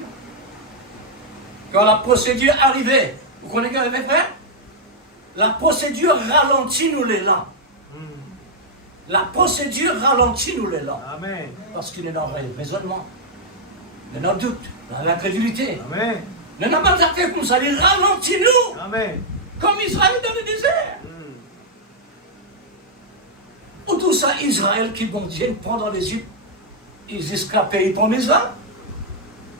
Quand la procédure arrivait, vous connaissez qu'elle arrivait, frère? La procédure ralentit nous l'élan. La procédure ralentit nous l'élan. Amen. Parce qu'il est dans le raisonnement, il est dans le doute, dans l'incrédulité. Amen. Il n'a pas fait comme ça, il ralentit nous. Amen. Comme Israël dans le désert. Ou tout ça, Israël qui vont Dieu prendre l'Égypte, ils escapent et ils prennent Israël.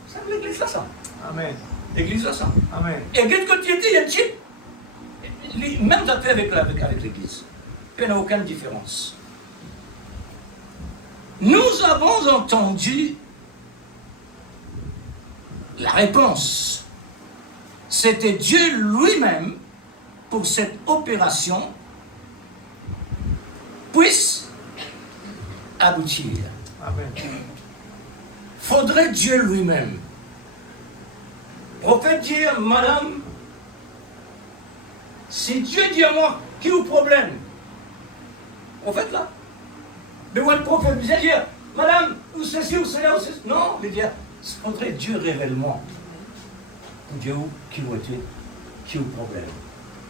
C'est l'église là, ça. Amen. L'église là, ça. Amen. Et quand tu étais, il y a un type, même affaire avec l'église. Il n'y a aucune différence. Nous avons entendu la réponse. C'était Dieu lui-même pour cette opération puisse aboutir. Amen. Faudrait Dieu lui-même. Prophète dit, madame, si Dieu dit à moi, qui est le problème? Prophète là. Mais moi le prophète disait dire, madame, ou ceci, ou cela, ou ceci. Non, il dit, il faudrait Dieu réellement. Dieu, qui est le problème?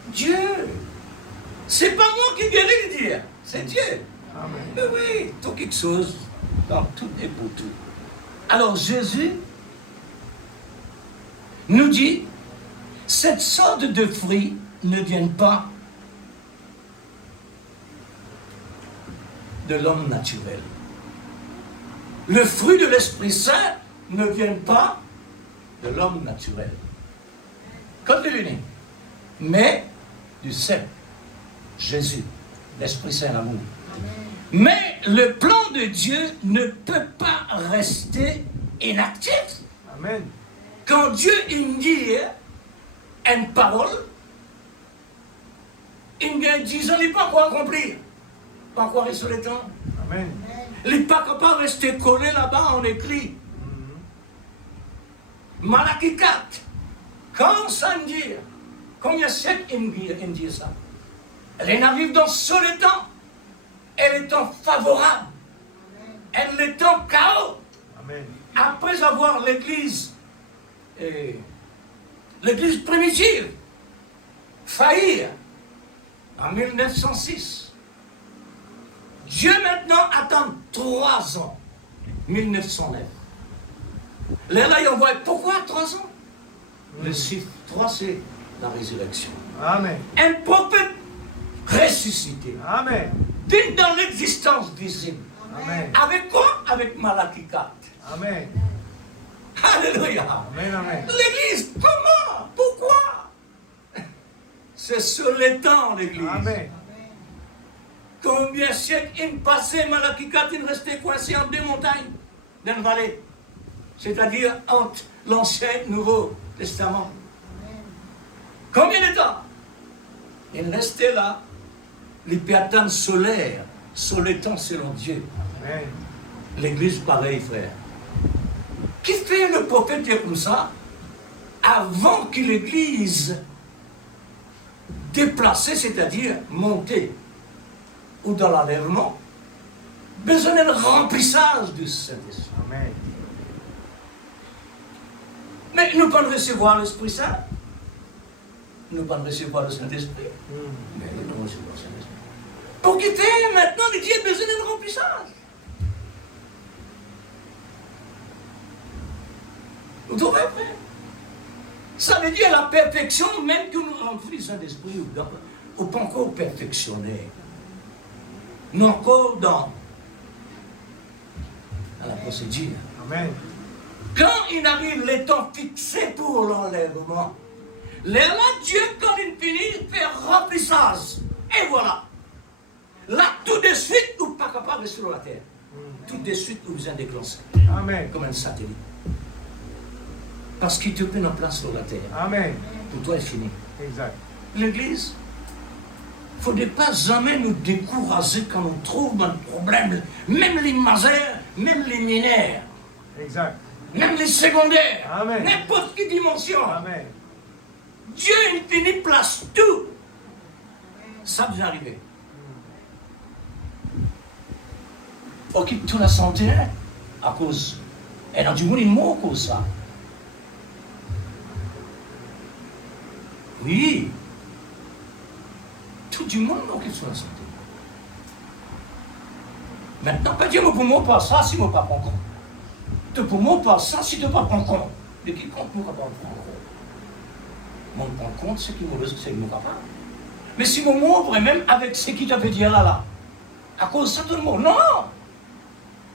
Dieu. C'est pas moi qui guéris, il dit. C'est Dieu. Amen. Mais oui, tout quelque chose, dans tout et pour tout. Alors Jésus nous dit, cette sorte de fruits ne viennent pas de l'homme naturel. Le fruit de l'Esprit Saint ne vient pas de l'homme naturel. Comme de l'unique. Mais du Saint, Jésus, l'Esprit Saint, l'amour. Mais le plan de Dieu ne peut pas rester inactif. Amen. Quand Dieu il dit une parole, il y a 10 ans, il n'est pas encore accomplir. Pas encore rester sur le temps. Amen. Il n'est pas capable de rester collé là-bas en écrit. Malachie 4, quand ça me dit, combien de siècles il me dit ça? Elle arrive dans ce temps. Elle est en favorable. Elle est en chaos. Amen. Après avoir l'église primitive faillir en 1906, Dieu maintenant attend 3 ans, 1909. Là, il envoie pourquoi 3 ans? Le chiffre 3, c'est la résurrection. Amen. Un prophète ressuscité. Amen. Digne dans l'existence visible. Amen. Avec quoi? Avec Malachie 4. Amen. Alléluia. Amen. Amen. L'église, comment? Pourquoi? C'est sur les temps, l'église. Amen. Combien de siècles il passait, Malachie 4, il restait coincé en 2 montagnes, dans une vallée. C'est-à-dire entre l'Ancien et le Nouveau Testament. Combien de temps? Il restait là, les péatanes solaires, sur le temps selon Dieu. Amen. L'église, pareil, frère. Qui fait le prophète comme ça, avant que l'église déplacée, c'est-à-dire montée, ou dans l'enlèvement, besoin d'un remplissage du Saint-Esprit. Amen. Mais nous pouvons recevoir l'Esprit Saint. Nous pouvons recevoir le Saint-Esprit. Mais nous pouvons recevoir le Saint-Esprit. Pour quitter maintenant, Dieu a besoin d'un remplissage. Vous trouvez, frère? Ça veut dire la perfection, même que nous remplissons le Saint-Esprit, ou pas encore perfectionné. Nous encore dans la procédure. Amen. Quand il arrive le temps fixé pour l'enlèvement, là, Dieu, quand il finit, fait remplissage. Et voilà. Là, tout de suite, vous n'êtes pas capable de rester sur la terre. Tout de suite, vous êtes déclenché. Amen. Comme un satellite. Parce qu'il te met en place sur la terre. Amen. Pour toi, c'est fini. Exact. L'église, il ne faudrait pas jamais nous décourager quand on trouve un problème. Même les majeurs, même les mineurs, Exact. même les secondaires, Amen. n'importe quelle dimension. Amen. Dieu, il finit place tout. Ça vous arriver. On quitte toute la santé à cause. Et dans du monde, il mort à cause de ça. Oui. Tout du monde qui sur la santé. Maintenant, pas dire, pour moi, pas ça, si moi pas prendre compte. Pour moi, pas ça, si tu ne pas prendre compte. De qui compte, moi, pas prendre compte. Moi, je prends compte ce qui me reste, c'est que moi, capable. Mais si mon mot, même avec ce qui t'avait dit là, à cause de ça, tout le monde, non!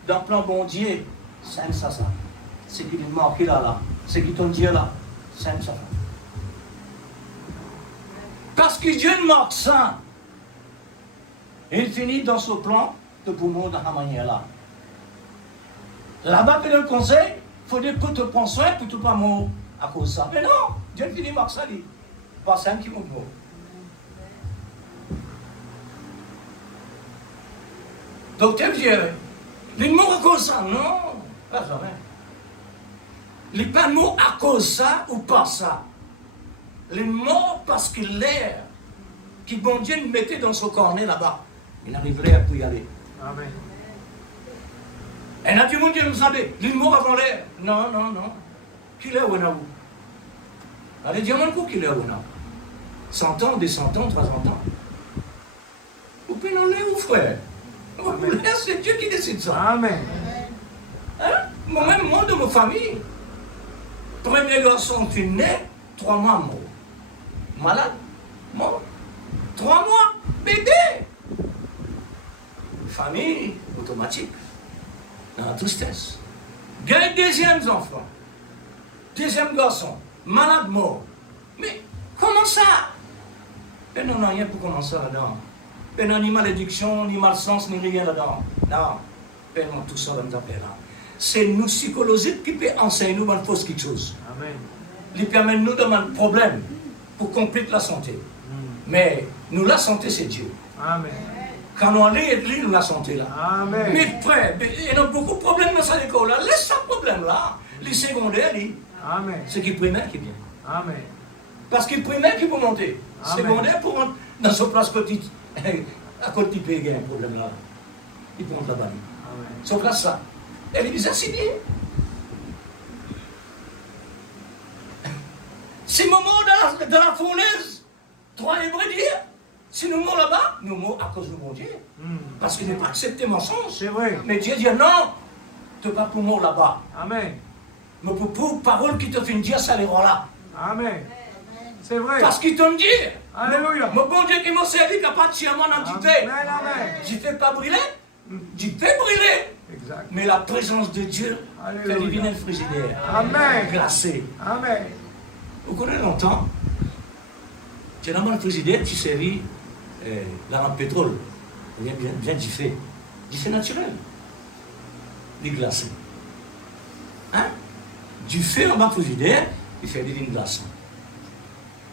Dans le plan bon Dieu, c'est ça. Ce qui est marqué là, ce qui t'ont dit là, c'est ça. Parce que Dieu marque ça. Il finit dans ce plan de pour nous dans la manière là. Là-bas, il le conseil, il faut dire que tu prends soin pour tu pas mourir à cause de ça. Mais non, Dieu finit par ça, dit. Pas ça qui mourent. Docteur Vieux, les mots à cause de ça, non, pas jamais. Les pas mots à cause de ça ou pas ça. Les mots parce que l'air qui bon Dieu nous mettait dans son cornet là-bas, il n'arriverait à plus y aller. Amen. Et là, tout le monde dit, vous savez, les mots avant l'air. Non, non, non. Qui l'est ou non? Allez, dis-moi un coup qui l'est ou non? 100 ans, des 100 ans, 300 ans. Vous pouvez en l'air ou frère? C'est Dieu qui décide ça. Amen. Hein? Moi-même, moi, de ma famille, premier garçon qui est né, 3 mois mort. Malade, mort. 3 mois, bébé. Famille automatique. Dans la tristesse. Gagne deuxième enfant. Deuxième garçon. Malade, mort. Mais comment ça? Ben non, rien pour commencer là-dedans. Ben non, ni malédiction, ni malchance, ni rien là-dedans. Non. Ben non, tout ça, on nous appelle là. C'est nous psychologiques qui peut enseigner nous dans fausse quelque chose. Amen. Ils permettent nous d'avoir un problème pour compléter la santé. Mais nous, la santé, c'est Dieu. Amen. Quand on lit, nous la santé là. Amen. Mais frère, il y a beaucoup de problèmes dans cette école là. Laisse ce problème là. Les secondaires, Amen. c'est qui primaire qui vient. Amen. Parce qu'il primaire qui peut monter. Amen. Secondaire pour rentrer dans son place petite. À côté de il y a un problème là. Il peut rentrer là-bas. Amen. Son place ça. Elle est déjà signée. Ces moments dans la fournaise, 3 hébreux dire, si nous mourons là-bas, nous mourons à cause de mon Dieu. Parce qu'il n'est pas accepté mensonge. C'est vrai. Mais Dieu dit non, tu n'es pas pour mourir là-bas. Amen. Mais pour parole qui te fait dire, ça les rend là. Amen. C'est vrai. Parce qu'il te dit, Alléluia. mon bon Dieu qui m'a servi, qui n'a pas de chiamant dans du thé. Amen. Amen. Je ne fais pas brûler, je fais brûler. Exact. Mais la présence de Dieu fait diviner le frigidaire. Amen. Glacé. Amen. Vous connaissez longtemps, tu es dans le frigidaire, tu servis dans le pétrole. Bien du fait. Du fait naturel. Du glacé. Hein? Du fait en bas du frigidaire, il fait des lignes glaçantes.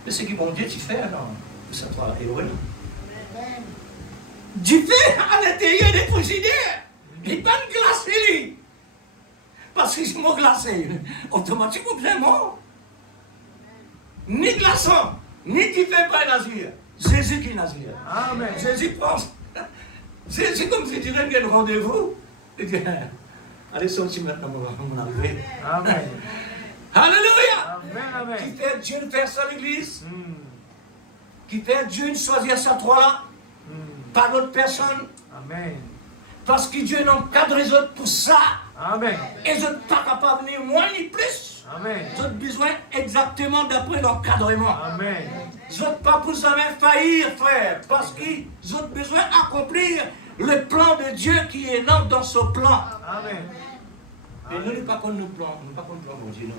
Mais ce qui bon Dieu, tu fais dans ça toi héroïne. Du fait à l'intérieur des frigidaires, il n'est pas glacé. Parce qu'ils sont glacés. Automatiquement, bien mort. Ni glaçant, ni qui fait pas nazir. Jésus qui est nazir. Amen. Jésus pense. C'est comme si tu donnes un rendez-vous. Il dit, allez sortir maintenant, mon arrivée. Amen. Alléluia. Amen. Amen. Qui fait Dieu une faire à l'église. Qui fait Dieu une choisir sa trois-là. Pas d'autres personnes. Amen. Parce que Dieu n'encadre les autres pour ça. Amen. Et ils ne sont pas capables ni moins ni plus. Amen. Ils ont besoin exactement d'après l'encadrement. Amen. Ils n'ont pas pour jamais faillir, frère, parce qu'ils ont besoin d'accomplir le plan de Dieu qui est là dans ce plan. Amen. Et nous ne pas contre le plan, nous ne pas contre le plan, bon Dieu, non.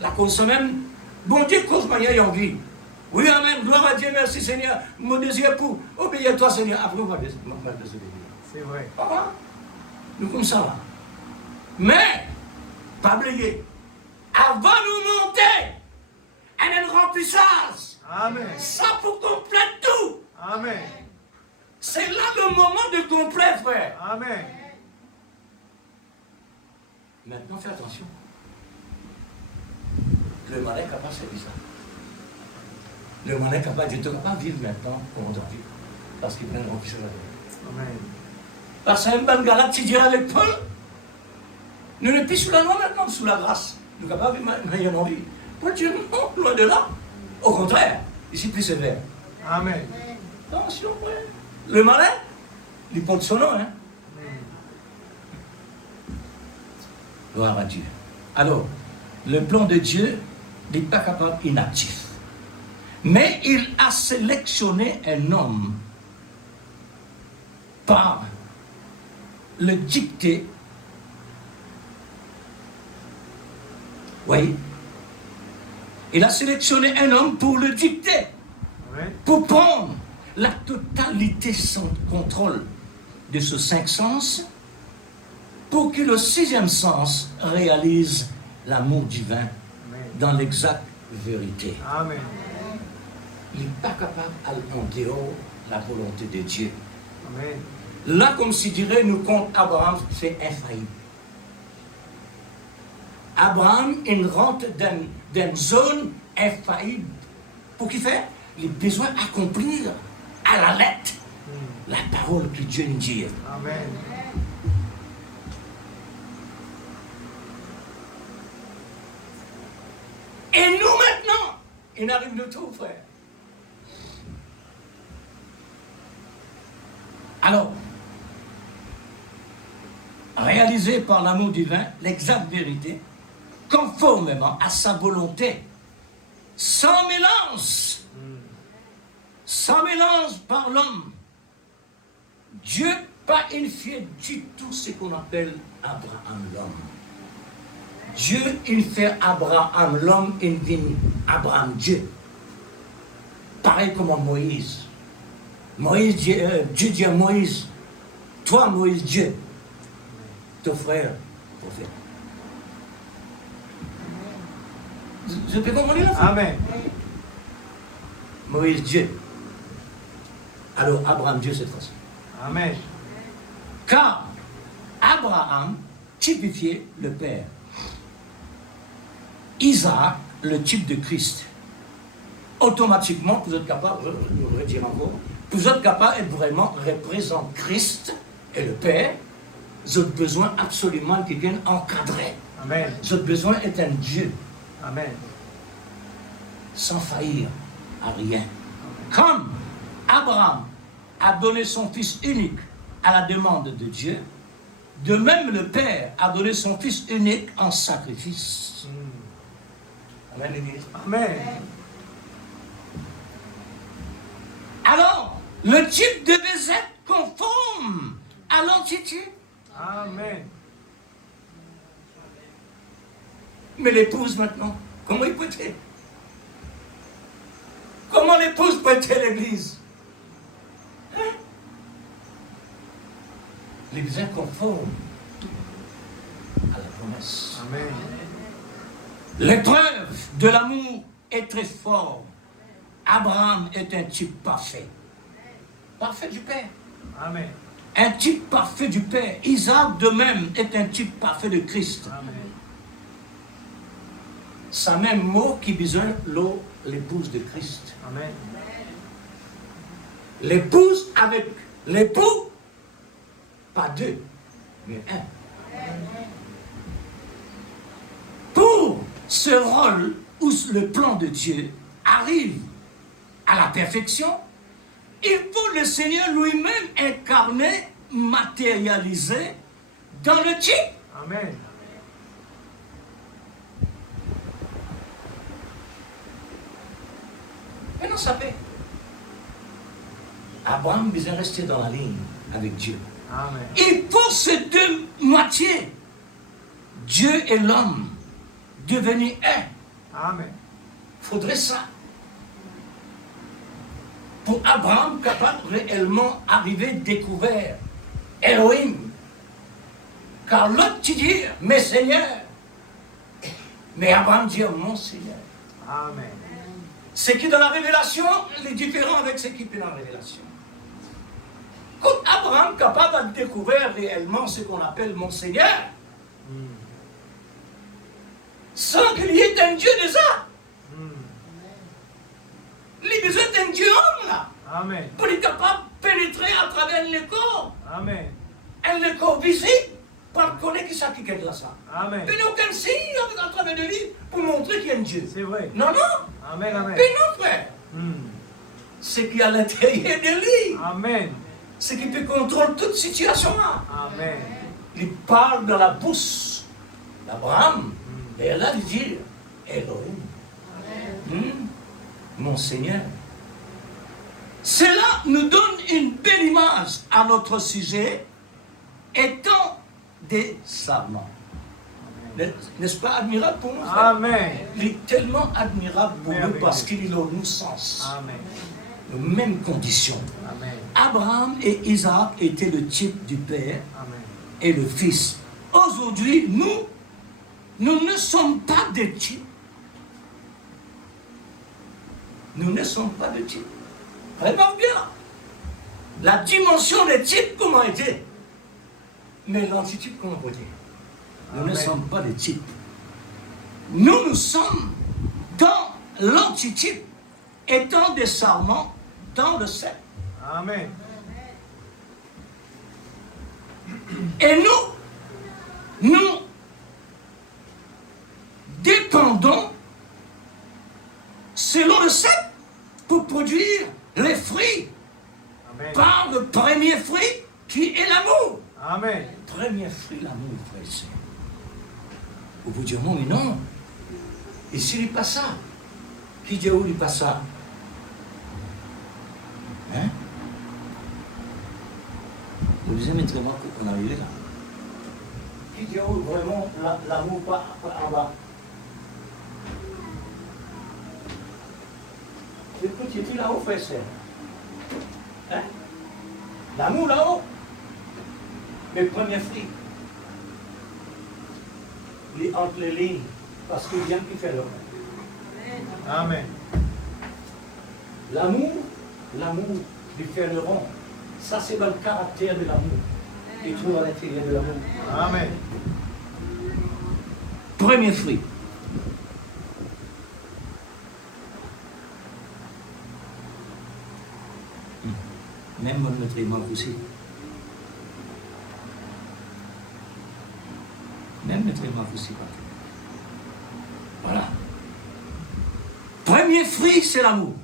La cause même, bon Dieu, cause manière en vie. Oui, amen, gloire à Dieu, merci Seigneur. Mon désir pour obéir à toi, Seigneur. Après, on va désobéir. C'est vrai. Ah, nous comme ça là. Mais, pas oublier, avant de nous monter, elle a une remplissage. Amen. Ça pour compléter tout. Amen. C'est là le moment de complet, frère. Amen. Maintenant, fais attention. Le malin est capable de faire ça. Le malin est capable, Dieu te capable de vivre maintenant comme on doit vivre. Parce qu'il prend une remplissage là-dedans. Amen. Parce que un bon gars là, tu diras avec Paul, nous ne plus sous la loi maintenant, sous la grâce. Nous sommes capables de vivre en vie. Paul Dieu, non, loin de là. Au contraire, ici plus sévère. Amen. Attention, frère. Le malin, il porte son nom, hein. Gloire à Dieu. Alors, le plan de Dieu n'est pas capable inactif. Mais il a sélectionné un homme par le dicté. Oui. Il a sélectionné un homme pour le dicter. Amen. Pour prendre la totalité sans contrôle de ce 5 sens pour que le sixième sens réalise l'amour divin dans l'exacte vérité. Amen. Il n'est pas capable d'aller en dehors de la volonté de Dieu. Amen. Là, comme si dirait, nous compte Abraham, c'est infaillible. Abraham, il rentre dans une zone infaillible. Pour qu'il fait? Il a besoin d'accomplir à la lettre la parole que Dieu nous dit. Amen. Et nous maintenant, il arrive le tout, frère. Alors, réalisé par l'amour divin, l'exacte vérité, conformément à sa volonté, sans mélange par l'homme. Dieu pas fait du tout ce qu'on appelle Abraham l'homme. Dieu, il fait Abraham l'homme, il dit Abraham Dieu. Pareil comme Moïse. Moïse, Dieu dit à Moïse, toi Moïse Dieu, ton frère, prophète. Je peux comprendre là? Amen. Moïse Dieu. Alors Abraham Dieu cette fois-ci. Amen. Car Abraham typifiait le Père. Isaac, le type de Christ. Automatiquement, vous êtes capable, je vais dire encore, vous êtes capable d'être vraiment représentant Christ et le Père. Vous avez besoin absolument qu'il vienne encadrer. Amen. Vous avez besoin d'être un Dieu. Amen. Sans faillir à rien. Comme Abraham a donné son fils unique à la demande de Dieu, de même le Père a donné son fils unique en sacrifice. Amen, l'Église. Amen. Alors, le type devait être conforme à l'entité. Amen. Mais l'épouse maintenant, comment il peut être? Comment l'épouse peut être l'Église? Hein? L'Église est conforme à la promesse. Amen. L'épreuve de l'amour est très forte. Abraham est un type parfait. Parfait du Père. Amen. Un type parfait du Père. Isaac de même est un type parfait de Christ. Amen. C'est le même mot qui besoin l'épouse de Christ. Amen. L'épouse avec l'époux, pas deux, mais un. Pour ce rôle où le plan de Dieu arrive à la perfection, il faut le Seigneur lui-même incarner, matérialiser dans le type. Amen. Maintenant, ça fait. Abraham besoin rester dans la ligne avec Dieu. Amen. Il faut ces deux moitiés, Dieu et l'homme, devenir un. Amen. Il faudrait ça. Pour Abraham, capable réellement arriver découvert Elohim. Car l'autre tu dit, mais Seigneur. Mais Abraham dit, mon Seigneur. Amen. Ce qui est dans la révélation, est différent avec ce qui est dans la révélation. Quand Abraham est capable de découvrir réellement ce qu'on appelle mon Seigneur, sans qu'il y ait un Dieu de ça, il a besoin d'un Dieu homme là, Amen. pour être capable de pénétrer à travers le corps, Amen. un corps visible, pour connaître qui ça qui est là ça. Amen. Il n'y a aucun signe à travers de lui pour montrer qu'il y a un Dieu. C'est vrai. Non, non, Amen. Amen. mais non frère. Ce qui est à l'intérieur de lui, Amen. ce qui peut contrôler toute situation là. Amen. Il parle dans la bouche d'Abraham, et là il dit Elohim, mon Seigneur. Cela nous donne une belle image à notre sujet, étant des savants. N'est-ce pas admirable pour nous, frère? Amen. Il est tellement admirable pour nous Merveilleux. parce qu'il est au nous sens, Amen. les mêmes conditions. Amen. Abraham et Isaac étaient le type du Père Amen. et le Fils. aujourd'hui, nous ne sommes pas des types. Nous ne sommes pas de types. Vraiment bien. La dimension des types, comment était? Mais l'antitype, comment peut dire? Nous ne sommes pas des types. Nous sommes dans l'antitype, étant des sarments dans le sceptre. Amen. Et nous dépendons selon le sceptre pour produire les fruits. Amen. Par le premier fruit qui est l'amour. Amen. Premier fruit, l'amour, frère et sœur. Vous vous direz, non, mais non. Ici, il n'est pas ça. Qui dit où il n'est pas ça? Hein? Vous vous aimez très bien qu'on est arrivé là. Qui dit où vraiment l'amour pas en bas? Écoute, il est là-haut, frère et sœur. Hein? L'amour là-haut. Le premier fruit. Il est entre les lignes. Parce qu'il vient qui fait l'homme. Amen. L'amour du faire le rond. Ça, c'est dans le caractère de l'amour. Il trouve à l'intérieur de l'amour. Amen. Premier fruit. Même notre imam aussi. Même notre imam aussi. Voilà. Premier fruit, c'est l'amour.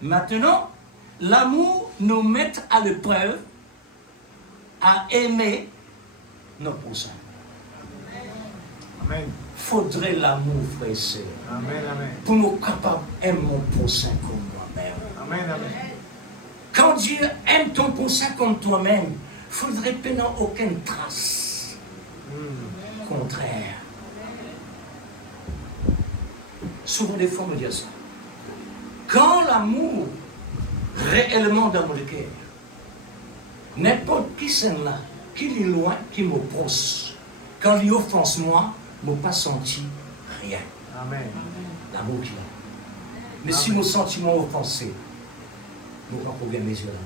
Maintenant, l'amour nous met à l'épreuve à aimer nos prochains. Amen. Faudrait l'amour, frère et sœur, Amen. Amen. pour nous capables d'aimer mon prochain comme moi-même. Amen. Amen. Quand Dieu aime ton prochain comme toi-même, il ne faudrait pas aucune trace. Contraire. Souvent des fois, on me dit ça. Quand l'amour réellement dans mon cœur, n'importe qui c'est là, qui est loin, qui me proche, quand il offense moi, je n'ai pas senti rien. Amen. L'amour qu'il a. Mais si mon sentiment offensé, je ne peux pas encore bien mesurer l'amour.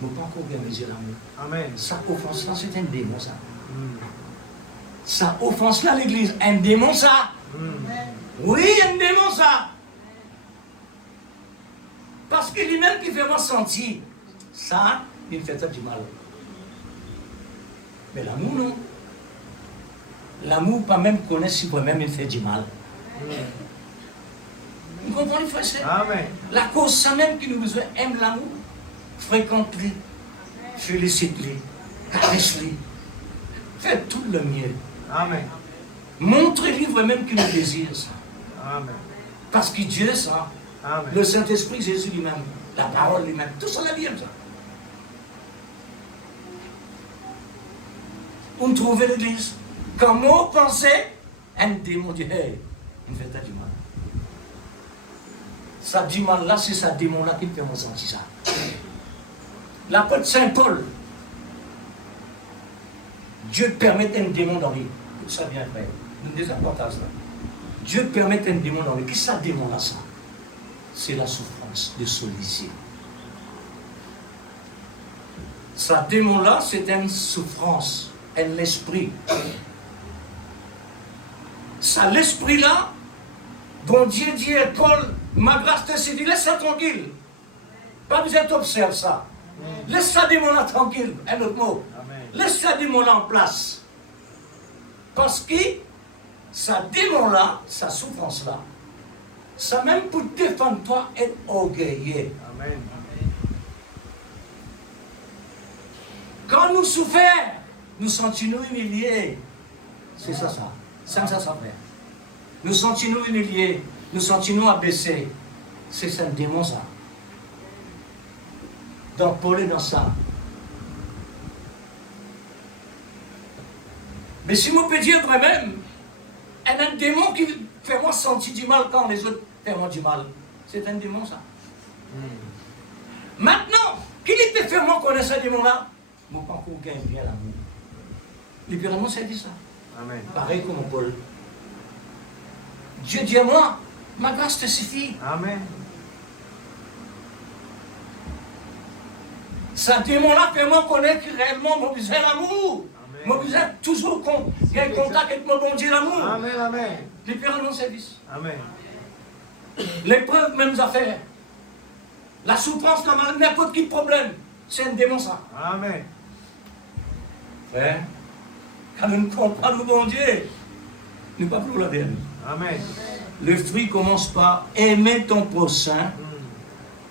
Je ne peux pas encore bien mesurer l'amour. Amen. Ça offense là, c'est un démon ça. Ça offense là l'église, un démon ça. Oui, un démon ça. Parce que lui-même qui fait moi sentir ça, il me fait ça du mal. Mais l'amour non. L'amour pas même connaît si moi-même il fait du mal. Vous comprenez, frère et sœur? Amen. La cause, ça même qui nous besoin, aime l'amour, fréquente-les, félicite-les, caresse-les, faites tout le mieux. Amen. Montrez-lui vraiment qu'il nous désire ça. Amen. Parce que Dieu, ça, Amen. le Saint-Esprit, Jésus lui-même, la parole lui-même, tout ça la Bible, ça. On trouvait l'église. Quand moi pensais, un démon dit, hey, il me fait ça du mal. Ça du mal là, c'est ça démon là qui me fait me sentir ça. L'apôtre Saint Paul, Dieu permet un démon dans lui. Tout ça bien frère. Nous disons important ça. Dieu permet un démon dans lui. Qui ça démon là ça? C'est la souffrance de solliciter. Ça démon là, c'est une souffrance, un esprit. Ça l'esprit là, bon Dieu dit à Paul, ma grâce te suffit, laisse ça tranquille. Pas besoin d'observer ça. Laisse ça démon là tranquille, un autre mot. Amen. Laisse ça démon là en place. Parce que ça démon là, sa souffrance là, ça même pour défendre toi être orgueilleux. Amen. Quand nous souffrons, nous sentons-nous humiliés. C'est ça, ça. C'est ça, ça fait. Nous sentons-nous humiliés, nous sentons-nous abaissés. C'est un démon, ça. Donc, Paul est dans ça. Mais si je peux dire moi-même, un démon qui fait moi sentir du mal quand les autres font moi du mal, c'est un démon, ça. Maintenant, qui peut faire moi connaître ce démon-là? Je ne peux pas encore gagner bien l'amour. Littéralement, ça dit ça. Amen. Pareil comme Paul. Dieu dit à moi, ma grâce te suffit. Amen. Ce démon-là fait moi connaître réellement mon besoin d'amour. Amen. Mon besoin toujours il y a un contact avec mon bon Dieu l'amour. Amen. Amen. Littéralement, service. Amen. L'épreuve, mêmes affaires. La souffrance, n'importe quel problème. C'est un démon, ça. Amen. Frère, quand nous ne comprenons pas le bon Dieu, nous ne pas plus la vie. Amen. Le fruit commence par aimer ton prochain.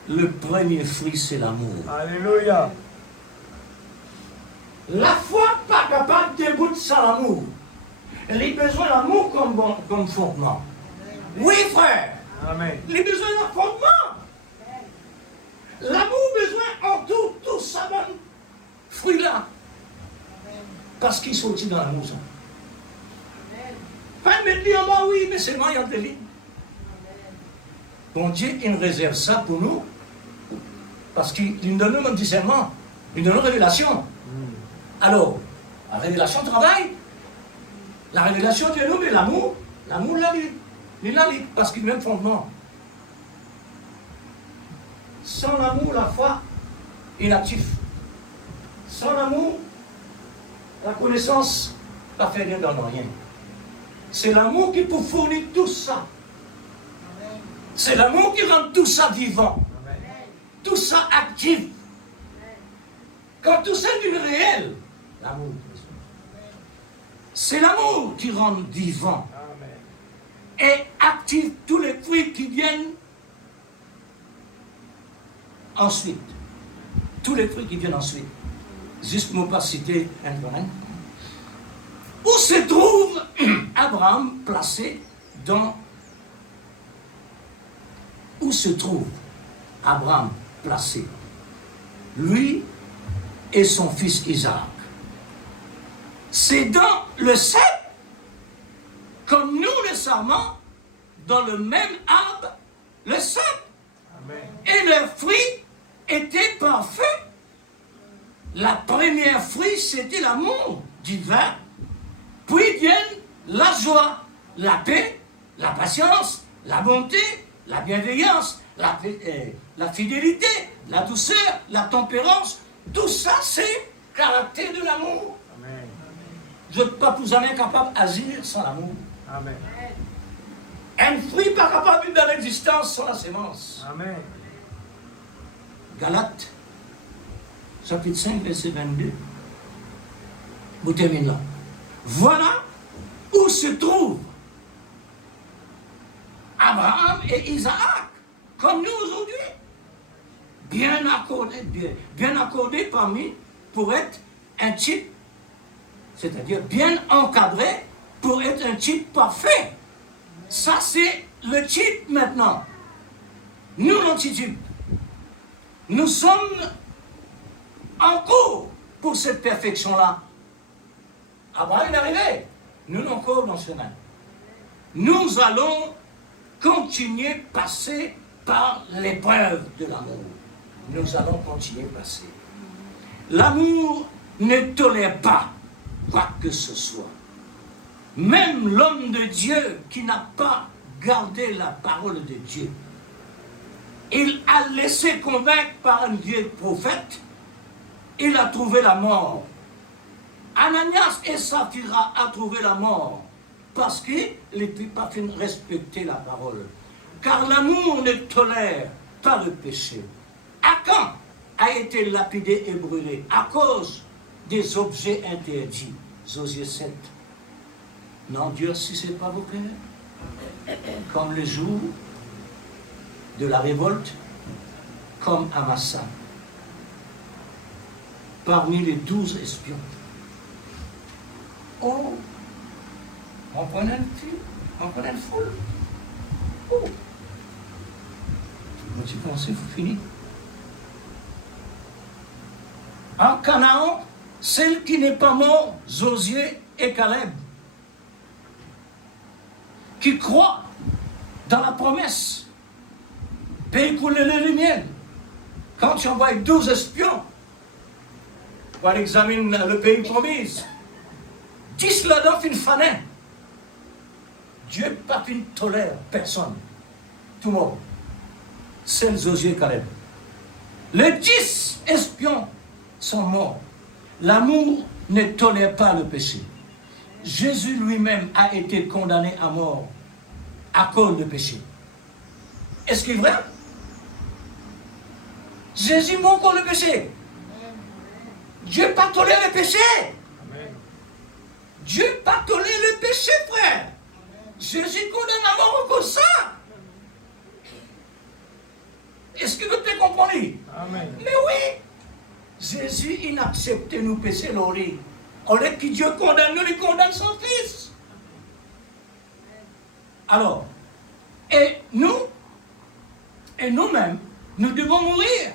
Le premier fruit, c'est l'amour. Alléluia. La foi pas capable de débouter sans l'amour. Elle a besoin d'amour comme fondement. Oui, frère. Amen. Il a besoin d'un fondement. L'amour besoin en tout ça bon fruit là. Parce qu'il sortit dans l'amour. Pas de mettre en bas, oui, mais seulement il y a des lignes. Bon Dieu, il réserve ça pour nous. Parce qu'il nous donne un discernement. Il nous donne une révélation. Alors, la révélation travaille. La révélation de nous, mais l'amour l'a dit. Il l'a dit, parce qu'il a le même fondement. Sans l'amour, la foi, inactif. Sans l'amour, la connaissance, ça fait rien dans rien. C'est l'amour qui peut fournir tout ça. C'est l'amour qui rend tout ça vivant. Tout ça actif. Quand tout ça est réel, l'amour. C'est l'amour qui rend vivant. Et active tous les fruits qui viennent ensuite. Tous les fruits qui viennent ensuite. Juste pour ne pas citer un point. Où se trouve Abraham placé dans... Où se trouve Abraham placé? Lui et son fils Isaac. C'est dans le cep, comme nous le savons, dans le même arbre, le cep. Et le fruit était parfait. La première fruit, c'était l'amour divin. Puis viennent la joie, la paix, la patience, la bonté, la bienveillance, la fidélité, la douceur, la tempérance. Tout ça, c'est le caractère de l'amour. Je ne suis pas plus jamais capable d'agir sans l'amour. Amen. Un fruit pas capable de l'existence sans la sémence. Amen. Galates, chapitre 5, verset 22. Vous terminez là. Voilà où se trouvent Abraham et Isaac, comme nous aujourd'hui. Bien accordés parmi pour être un type, c'est-à-dire bien encadré pour être un type parfait. Ça, c'est le type maintenant. Nous, l'antitype. Nous sommes en cours pour cette perfection-là. Abraham est arrivé. Nous sommes encore dans ce chemin. Nous allons continuer à passer par l'épreuve de l'amour. Nous allons continuer à passer. L'amour ne tolère pas quoi que ce soit. Même l'homme de Dieu qui n'a pas gardé la parole de Dieu, il a laissé convaincre par un vieux prophète, il a trouvé la mort. Ananias et Saphira a trouvé la mort parce qu'il n'était pas fait respecter la parole. Car l'amour ne tolère pas le péché. Akan a été lapidé et brûlé à cause des objets interdits. Josué 7. N'endurcissez pas vos cœurs, comme le jour de la révolte, comme à Massa. Parmi les 12 espions. Oh, on prenait une fille, on prenait une foule. Oh, tu pensais, vous finissez. En Canaan, celle qui n'est pas mort, Josué et Caleb, qui croient dans la promesse, pays couler le miel. Quand tu envoies 12 espions pour aller examiner le pays promis, 10 là-dedans fin fanin. Dieu pas fin tolère personne. Tout le monde. Seul Josué et Caleb. Les 10 espions sont morts. L'amour ne tolère pas le péché. Jésus lui-même a été condamné à mort à cause du péché. Est-ce qu'il est vrai? Jésus mort pour le péché. Dieu pas tolère le péché. Dieu pas tolère le péché, frère. Jésus condamne à mort comme ça. Est-ce que vous pouvez comprendre? Amen. Mais oui. Jésus, il n'accepte nous pécher l'orée. On est que Dieu condamne nous, il condamne son fils. Alors, et nous-mêmes, nous devons mourir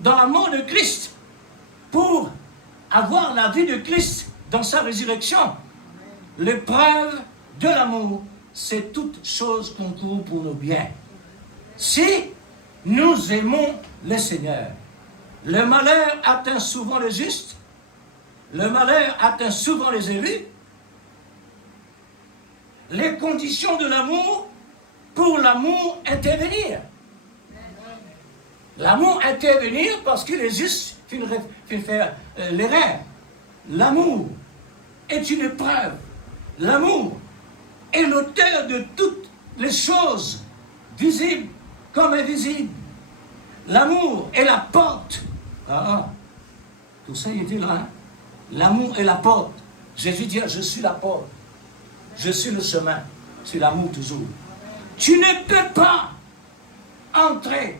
dans la mort de Christ pour avoir la vie de Christ dans sa résurrection. L'épreuve de l'amour, c'est toute chose concourt pour nos biens. Si nous aimons le Seigneur, le malheur atteint souvent les justes, le malheur atteint souvent les élus. Les conditions de l'amour, pour l'amour intervenir. L'amour intervenir parce qu'il est juste faire l'erreur. L'amour est une épreuve. L'amour est l'auteur de toutes les choses, visibles comme invisibles. L'amour est la porte. Tout ça, il était là. Hein? L'amour est la porte. Jésus dit, je suis la porte. Je suis le chemin. C'est l'amour toujours. Tu ne peux pas entrer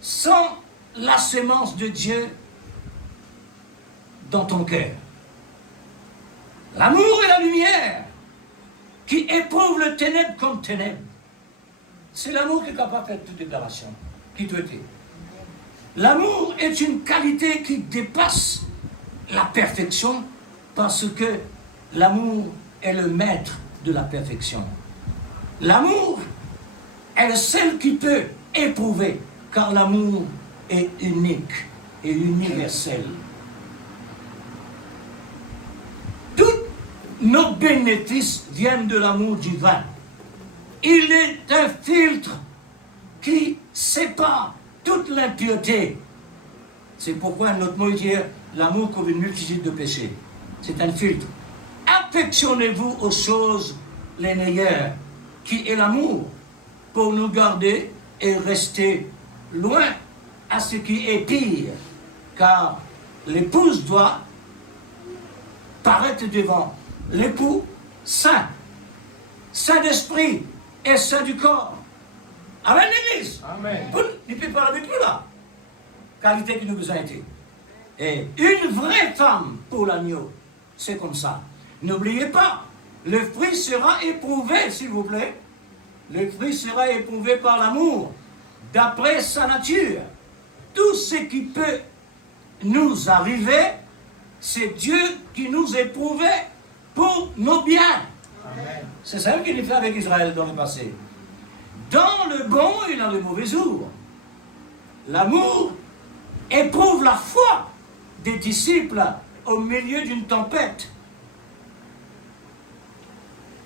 sans la sémence de Dieu dans ton cœur. L'amour est la lumière qui éprouve le ténèbre comme ténèbre. C'est l'amour qui est capable de faire toute déclaration qui doit être. L'amour est une qualité qui dépasse la perfection parce que l'amour est le maître de la perfection. L'amour est celle qui peut éprouver, car l'amour est unique et universel. Tous nos bénéfices viennent de l'amour divin. Il est un filtre qui sépare toute l'impureté. C'est pourquoi notre mot dit l'amour couvre une multitude de péchés. C'est un filtre. Affectionnez-vous aux choses les meilleures, qui est l'amour, pour nous garder et rester loin à ce qui est pire, car l'épouse doit paraître devant l'époux saint, saint d'esprit et saint du corps. Amen, l'église. Amen. Vous ne pouvez pas avec nous là. Qualité qui nous a été. Et une vraie femme pour l'agneau, c'est comme ça. N'oubliez pas, le fruit sera éprouvé, s'il vous plaît. Le fruit sera éprouvé par l'amour, d'après sa nature. Tout ce qui peut nous arriver, c'est Dieu qui nous éprouvait pour nos biens. Amen. C'est ça qu'il a fait avec Israël dans le passé. Dans le bon et dans le mauvais jour. L'amour éprouve la foi des disciples au milieu d'une tempête.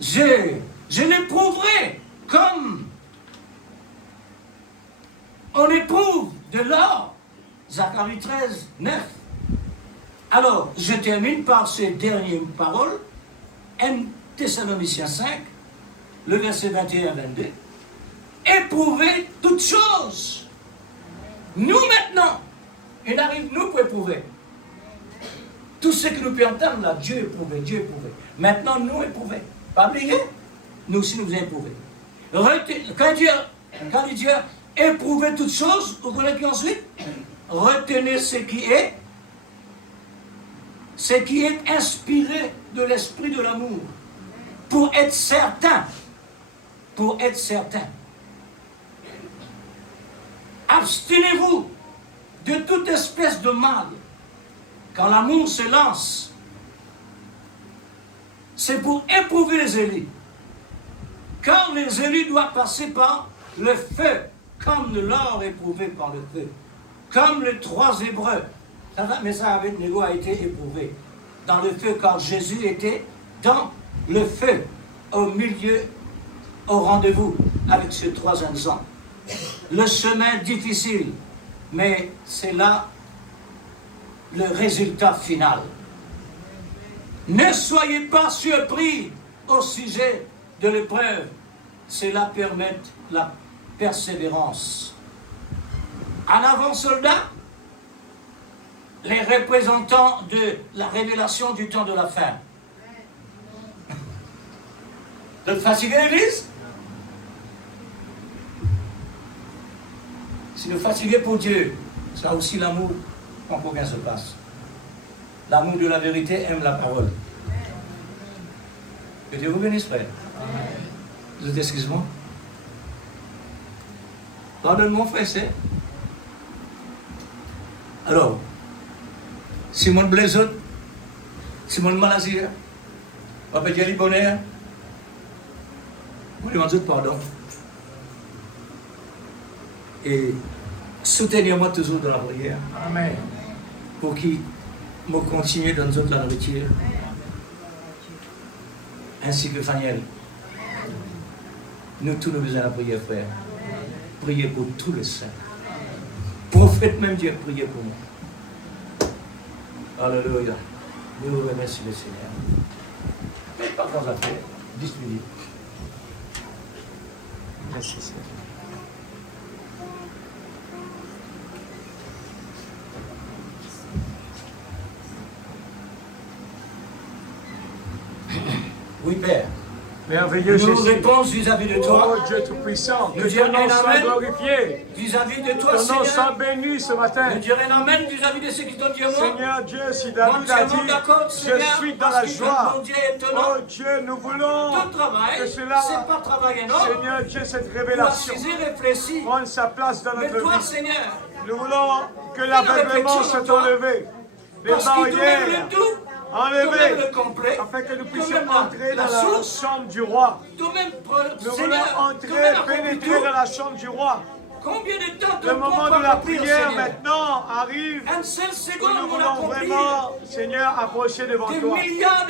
Je l'éprouverai comme on éprouve de l'or. Zacharie 13, 9. Alors, je termine par ces dernières paroles. 1 Thessaloniciens 5, le verset 21-22. Éprouvez toutes choses. Nous maintenant, il arrive nous pour éprouver. Tout ce que nous pouvons entendre là, Dieu éprouvé, Dieu éprouvé. Maintenant, nous éprouver. Pas oublier, nous aussi nous éprouver. Quand il dit éprouver toutes choses, vous connaissez ensuite, retenez ce qui est inspiré de l'esprit de l'amour, pour être certain, abstenez-vous de toute espèce de mal, quand l'amour se lance, c'est pour éprouver les élus, car les élus doivent passer par le feu, comme l'or éprouvé par le feu, comme les 3 Hébreux. Mais ça, avec Négo, a été éprouvé dans le feu, car Jésus était dans le feu, au milieu, au rendez-vous avec ces 3 ans. Le chemin difficile, mais c'est là le résultat final. Ne soyez pas surpris au sujet de l'épreuve. Cela permet la persévérance. En avant, soldats, les représentants de la révélation du temps de la fin. Vous êtes fatigué, l'église? Si vous êtes fatigué pour Dieu, ça aussi l'amour quand combien se passe. L'amour de la vérité aime la parole. Que Dieu vous bénisse, frère. Vous êtes excuse-moi? Pardonne-moi, frère, c'est. Alors, Simon Blaisot, Simon Malazir, Papa Djali Bonheur, vous demandez pardon. Et soutenez-moi toujours dans la prière. Amen. Pour qu'il me continue dans notre la nourriture. Ainsi que Faniel. Nous tous nous besoin de la prière, frère. Priez pour tous les saints. Prophète même Dieu, priez pour moi. Alléluia. Nous vous remercions le Seigneur. Faites pas grand affaire. Disponible. Merci Seigneur. Oui, Père. Merveilleux Nous Jésus. répondons vis-à-vis de toi. Oh Dieu Tout-Puissant, que Nous dirons ton nom soit amen. glorifié. Vis-à-vis de toi, Ton nom Seigneur. soit béni ce matin. Nous dirons amen vis-à-vis de ceux qui t'ont dit au nom. Seigneur Dieu, si David a dit, je suis dans la joie. Oh Dieu, nous voulons Ton travail, que cela, c'est pas travailler, non. Seigneur Dieu, cette Pour révélation assiser, réfléchir. prenne sa place dans Mais notre toi, vie. Seigneur, Nous voulons que l'aveuglement soit enlevé. Les parce que toi-même barrières le tout, enlevées, toi-même le complet, afin que nous puissions toi-même entrer dans la la source, chambre du roi. toi-même, Nous voulons Seigneur, entrer, toi-même accomplis pénétrer tout. dans la chambre du roi. Combien de temps Le ton moment propre de la accomplir, prière Seigneur? maintenant arrive. Un seul Où seconde nous pour voulons l'accomplir. vraiment, Seigneur, approcher devant Des toi. milliards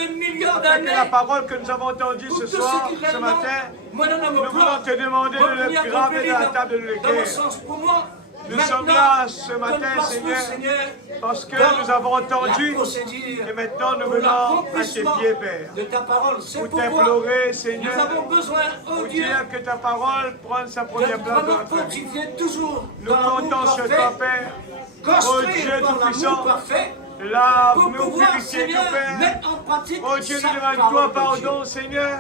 Afin d'années. que la parole que nous avons entendue Pour ce tous soir, ceux qui ce réellement, matin, moi, non, non, nous voulons te demander de le graver dans la table de dans mon l'équerre. sens pour moi. Nous Maintenant, sommes là ce matin, donne place, Seigneur, Seigneur, parce que dans nous avons entendu la procédure et maintenant nous pour venons à tes l'accomplissement pieds, Père, de ta parole. C'est pour pourquoi t'implorer, Seigneur, nous avons besoin, oh pour Dieu, dire que ta parole prenne sa première d'être place dans vraiment notre vie. fortifié toujours Nous dans l'amour comptons sur toi, parfait, Père. Oh construit Dieu par Tout-Puissant, l'amour parfait, pour lave-nous, pouvoir, purifie-nous, Seigneur, Père. mettre en pratique Oh Dieu, nous chaque demandons parole toi de Dieu. pardon, Seigneur.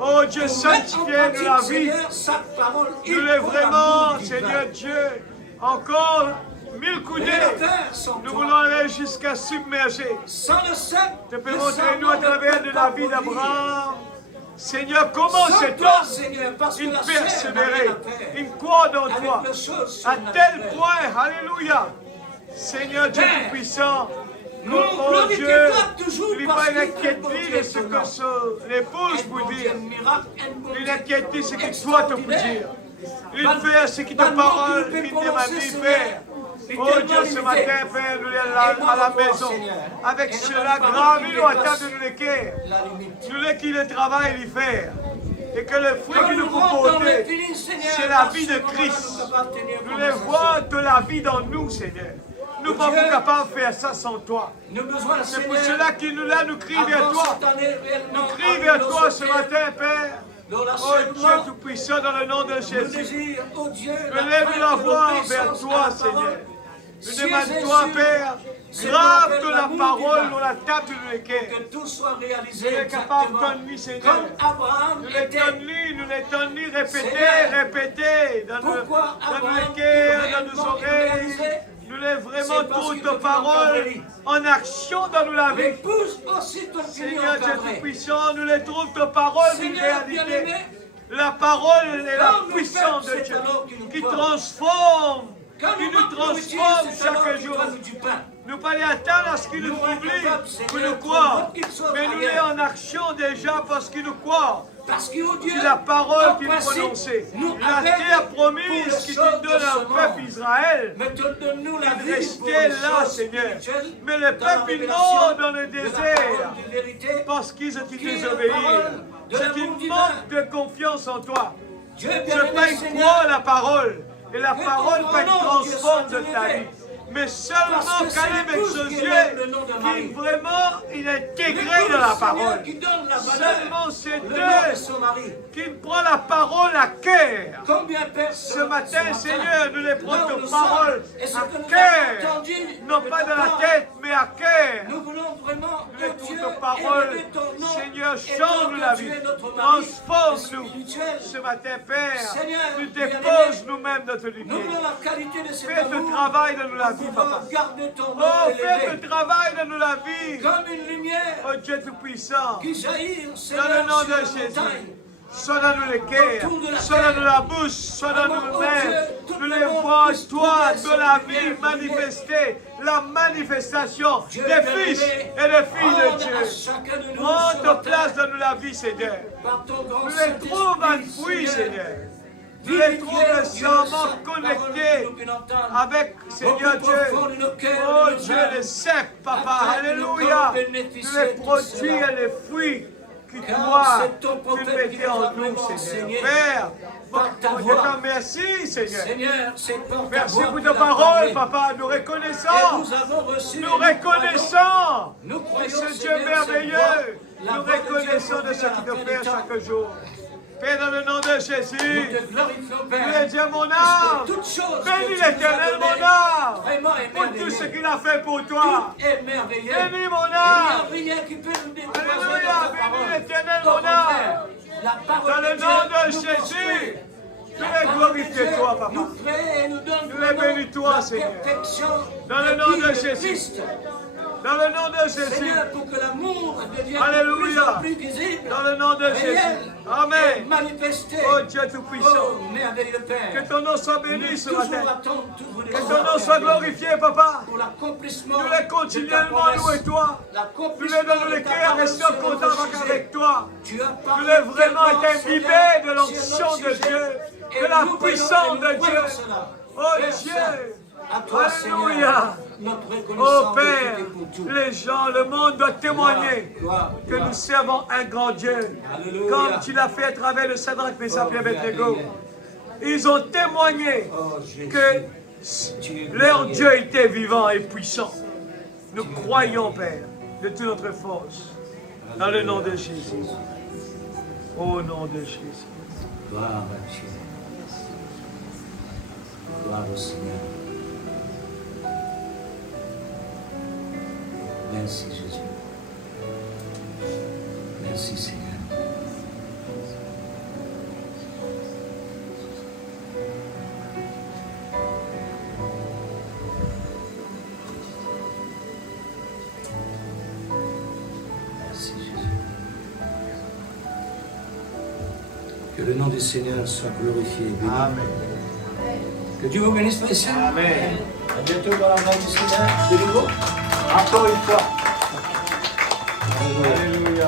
Oh Dieu, Pour mettre en sanctifie-nous pratique, la vie. Seigneur, chaque parole. Nous il voulons faut vraiment, l'amour divin. Seigneur Dieu, encore 1000 coudées. Nous voulons aller jusqu'à submerger. Sans le sang, Tu peux montrer nous à travers de la vie d'Abraham. Seigneur, comment cet toi, homme, Seigneur, parce que il la chair n'a persévérait, rien à faire il croit dans avec toi, les choses à tel surnaturelles. point, alléluia. Seigneur Dieu Père, Tout-Puissant, nous oh glorifions Dieu, toi toujours il parce pas une que inquiétude de ce que l'épouse vous dire. Une inquiétude, c'est que toi te peux dire. Une faire ce qui ta parole, une demande faire. Oh Dieu, ce matin, Père, nous sommes à la maison. Avec cela, grave-nous à table de l'équerre. Nous voulons qu'il le travail y faire. Et que le fruit qu'il nous propose, c'est la vie de Christ. Nous voulons voir de la vie dans nous, Seigneur. Nous ne sommes pas capables de faire ça sans toi. C'est pour cela qu'il nous l'a, nous crie vers toi. Nous crie vers toi ce matin, Père. Oh Dieu Tout-Puissant, dans le nom de Jésus. Nous lève la voix vers toi, Seigneur. Nous demandons toi, Père, grave de la parole dans la table de l'équerre. Que tout soit réalisé Nous sommes capables exactement de nuit, Seigneur. comme Abraham Nous était. les nuit, répéter, Seigneur, répéter dans pourquoi nos Abraham l'équerre, pouvait dans nos réellement oreilles. réaliser? Nous lève C'est vraiment parce toute qu'il était parole encadré. en action dans nous la vie. Épouse aussi ton fils Seigneur Dieu encadré. Tout-Puissant, nous les trouvons ta parole une Seigneur réalité. bien-aimé, La parole est la quand nous puissance faisons de cet Dieu alors qui nous qui parle, transforme Quand qui nous nous manque de nourriture, transforme c'est alors chaque qu'il jour. donne du pain. Nous pas les attendre à ce qu'ils nous Nous oublient incapable, pour Seigneur, nous croire, pour qu'ils soient mais nous les ailleurs. en action déjà parce qu'ils nous croient. Parce que oh Dieu, C'est la parole en qu'il principe, prononçait. nous La avec terre pour promise les qui tu choses de donnes ce au peuple monde. Israël. Mais donne-nous la vie pour Restez les là, choses Seigneur. spirituelles, Mais le dans la peuple, il révélation meurt dans le de la désert parole de vérité, parce qu'ils ont qui été est la désobéis. parole de C'est l'amour une divin. manque de confiance en toi. Dieu Je bien-aimé, peux Seigneur, croire la parole. Et la Que parole ton peut être nom, Dieu, transforme soit de ta élevé. vie. Mais seulement Parce que c'est Caleb et l'épouse qui Josué élève le nom de Marie. qui vraiment il est intégré l'épouse, dans la Seigneur, parole. qui donne la Seulement valeur, ces le nom de deux son mari. qui prend la parole à cœur. Combien de personnes Ce matin, Seigneur, nous les là prenons où ta nous parole sommes, et ce à que nous avons cœur. entendu Non de pas ta dans la part, tête, mais à cœur. nous voulons vraiment, Nous les oh Dieu, prenons ta parole. élever ton nom. Seigneur, et change tant la que vie. tu es notre mari Transforme-nous. spirituel, Ce matin, Père, Seigneur, nous bien-aimé, dépose nous-mêmes notre nous lumière. voulons la qualité de cet Fais amour. le travail dans nous la vie, Pour papa. pouvoir garder ton nom Oh, fais élevé le travail dans nous la vie. comme une lumière Oh Dieu Tout-Puissant, qui jaillit, dans le Seigneur, nom sur de la Jésus. montagne. Sois dans nous les cœurs, Autour de la sois dans terre. nous la bouche, sois dans Avant, nous oh mêmes. Dieu, tout Nous le les monde voyons, puisse toi, trouver de cette la lumière, vie manifester, la manifestation Dieu des bien-aimé, fils et des filles de rende à Dieu. chacun de nous Prends ce ta matin, place dans nous la vie, Seigneur. par ton grand Nous les Saint-Esprit, trouvons enfouis, Seigneur. Nous les trouvons seulement connectés avec, Seigneur Dieu, oh Dieu, les secs, Papa, Alléluia. Nous les produits et les fruits que toi, tu mettais en nous, Seigneur. Père, je te remercie, Seigneur. Seigneur, c'est par ta Merci voix pour qu'il ta a parole, parlé. Papa. Nous Et reconnaissons. nous avons reçu, Nous reconnaissons nous croyons, ce Dieu Seigneur, merveilleux. cette voix, la Nous voix de Dieu reconnaissons de ce pour qu'il la te fin fait des temps. chaque jour. Père, dans le nom de Nous Jésus, te glorifions, nous Père. disons mon Parce âme. que toutes choses Bénis que tu nous as l'Éternel, données, mon âme, vraiment est pour tout ce merveilleux. qu'il a fait pour toi. Tout est merveilleux. Bénis mon Il n'y a âme. rien qui peut nous décourager de Alléluia, ta bénis parole. l'Éternel, Au mon contraire, âme. la parole Dans le Dieu nom de nous Jésus, construit. nous La les parole glorifions, Dieu toi, Papa. nous crée et nous donne Nous les vraiment bénis, toi, la Seigneur. perfection Dans le de nom vie de de Jésus. Christ. Dans le nom de Jésus. Seigneur, pour que l'amour devienne Alléluia. de plus en plus visible, Dans le nom de réel, Jésus. et Amen. manifesté. Oh Dieu Tout-Puissant. Oh, merveilleux Père. Que ton nom soit Nous béni ce toujours matin. attendre toujours les Que choses ton nom soit merveilleuses glorifié, Papa. pour l'accomplissement Nous les de ta continuellement promesse. louer toi. Nous L'accomplissement les donnons de les ta cœurs parole et sur sommes notre contents sujet. avec toi. Tu as Nous parlé les vraiment tellement, été imbibés Seigneur, de sur l'onction notre de sujet. Dieu, Et de la nous puissance voyons et de nous Dieu. croyons cela. Oh Père Dieu. Saint, à toi, Alléluia. Seigneur, notre Oh reconnaissance Père, est pour tout. les gens, le monde doit témoigner Gloire, que gloire. nous servons un grand Dieu. Alléluia. Comme tu l'as fait à travers le Shadrach, Meshach et Oh, Abednego. merveilleux. Ils ont témoigné Oh, Jésus. que leur Dieu était vivant et puissant. Nous croyons, Père, de toute notre force, dans le nom de Jésus. Au nom de Jésus. Gloire à Dieu. Gloire au Seigneur. Merci Jésus. Merci Seigneur. Merci Jésus. Que le nom du Seigneur soit glorifié et béni. Amen. Que Dieu vous bénisse, frères et sœurs. Amen. À bientôt dans la main du Seigneur de nouveau. Encore une fois. Alléluia. Alléluia.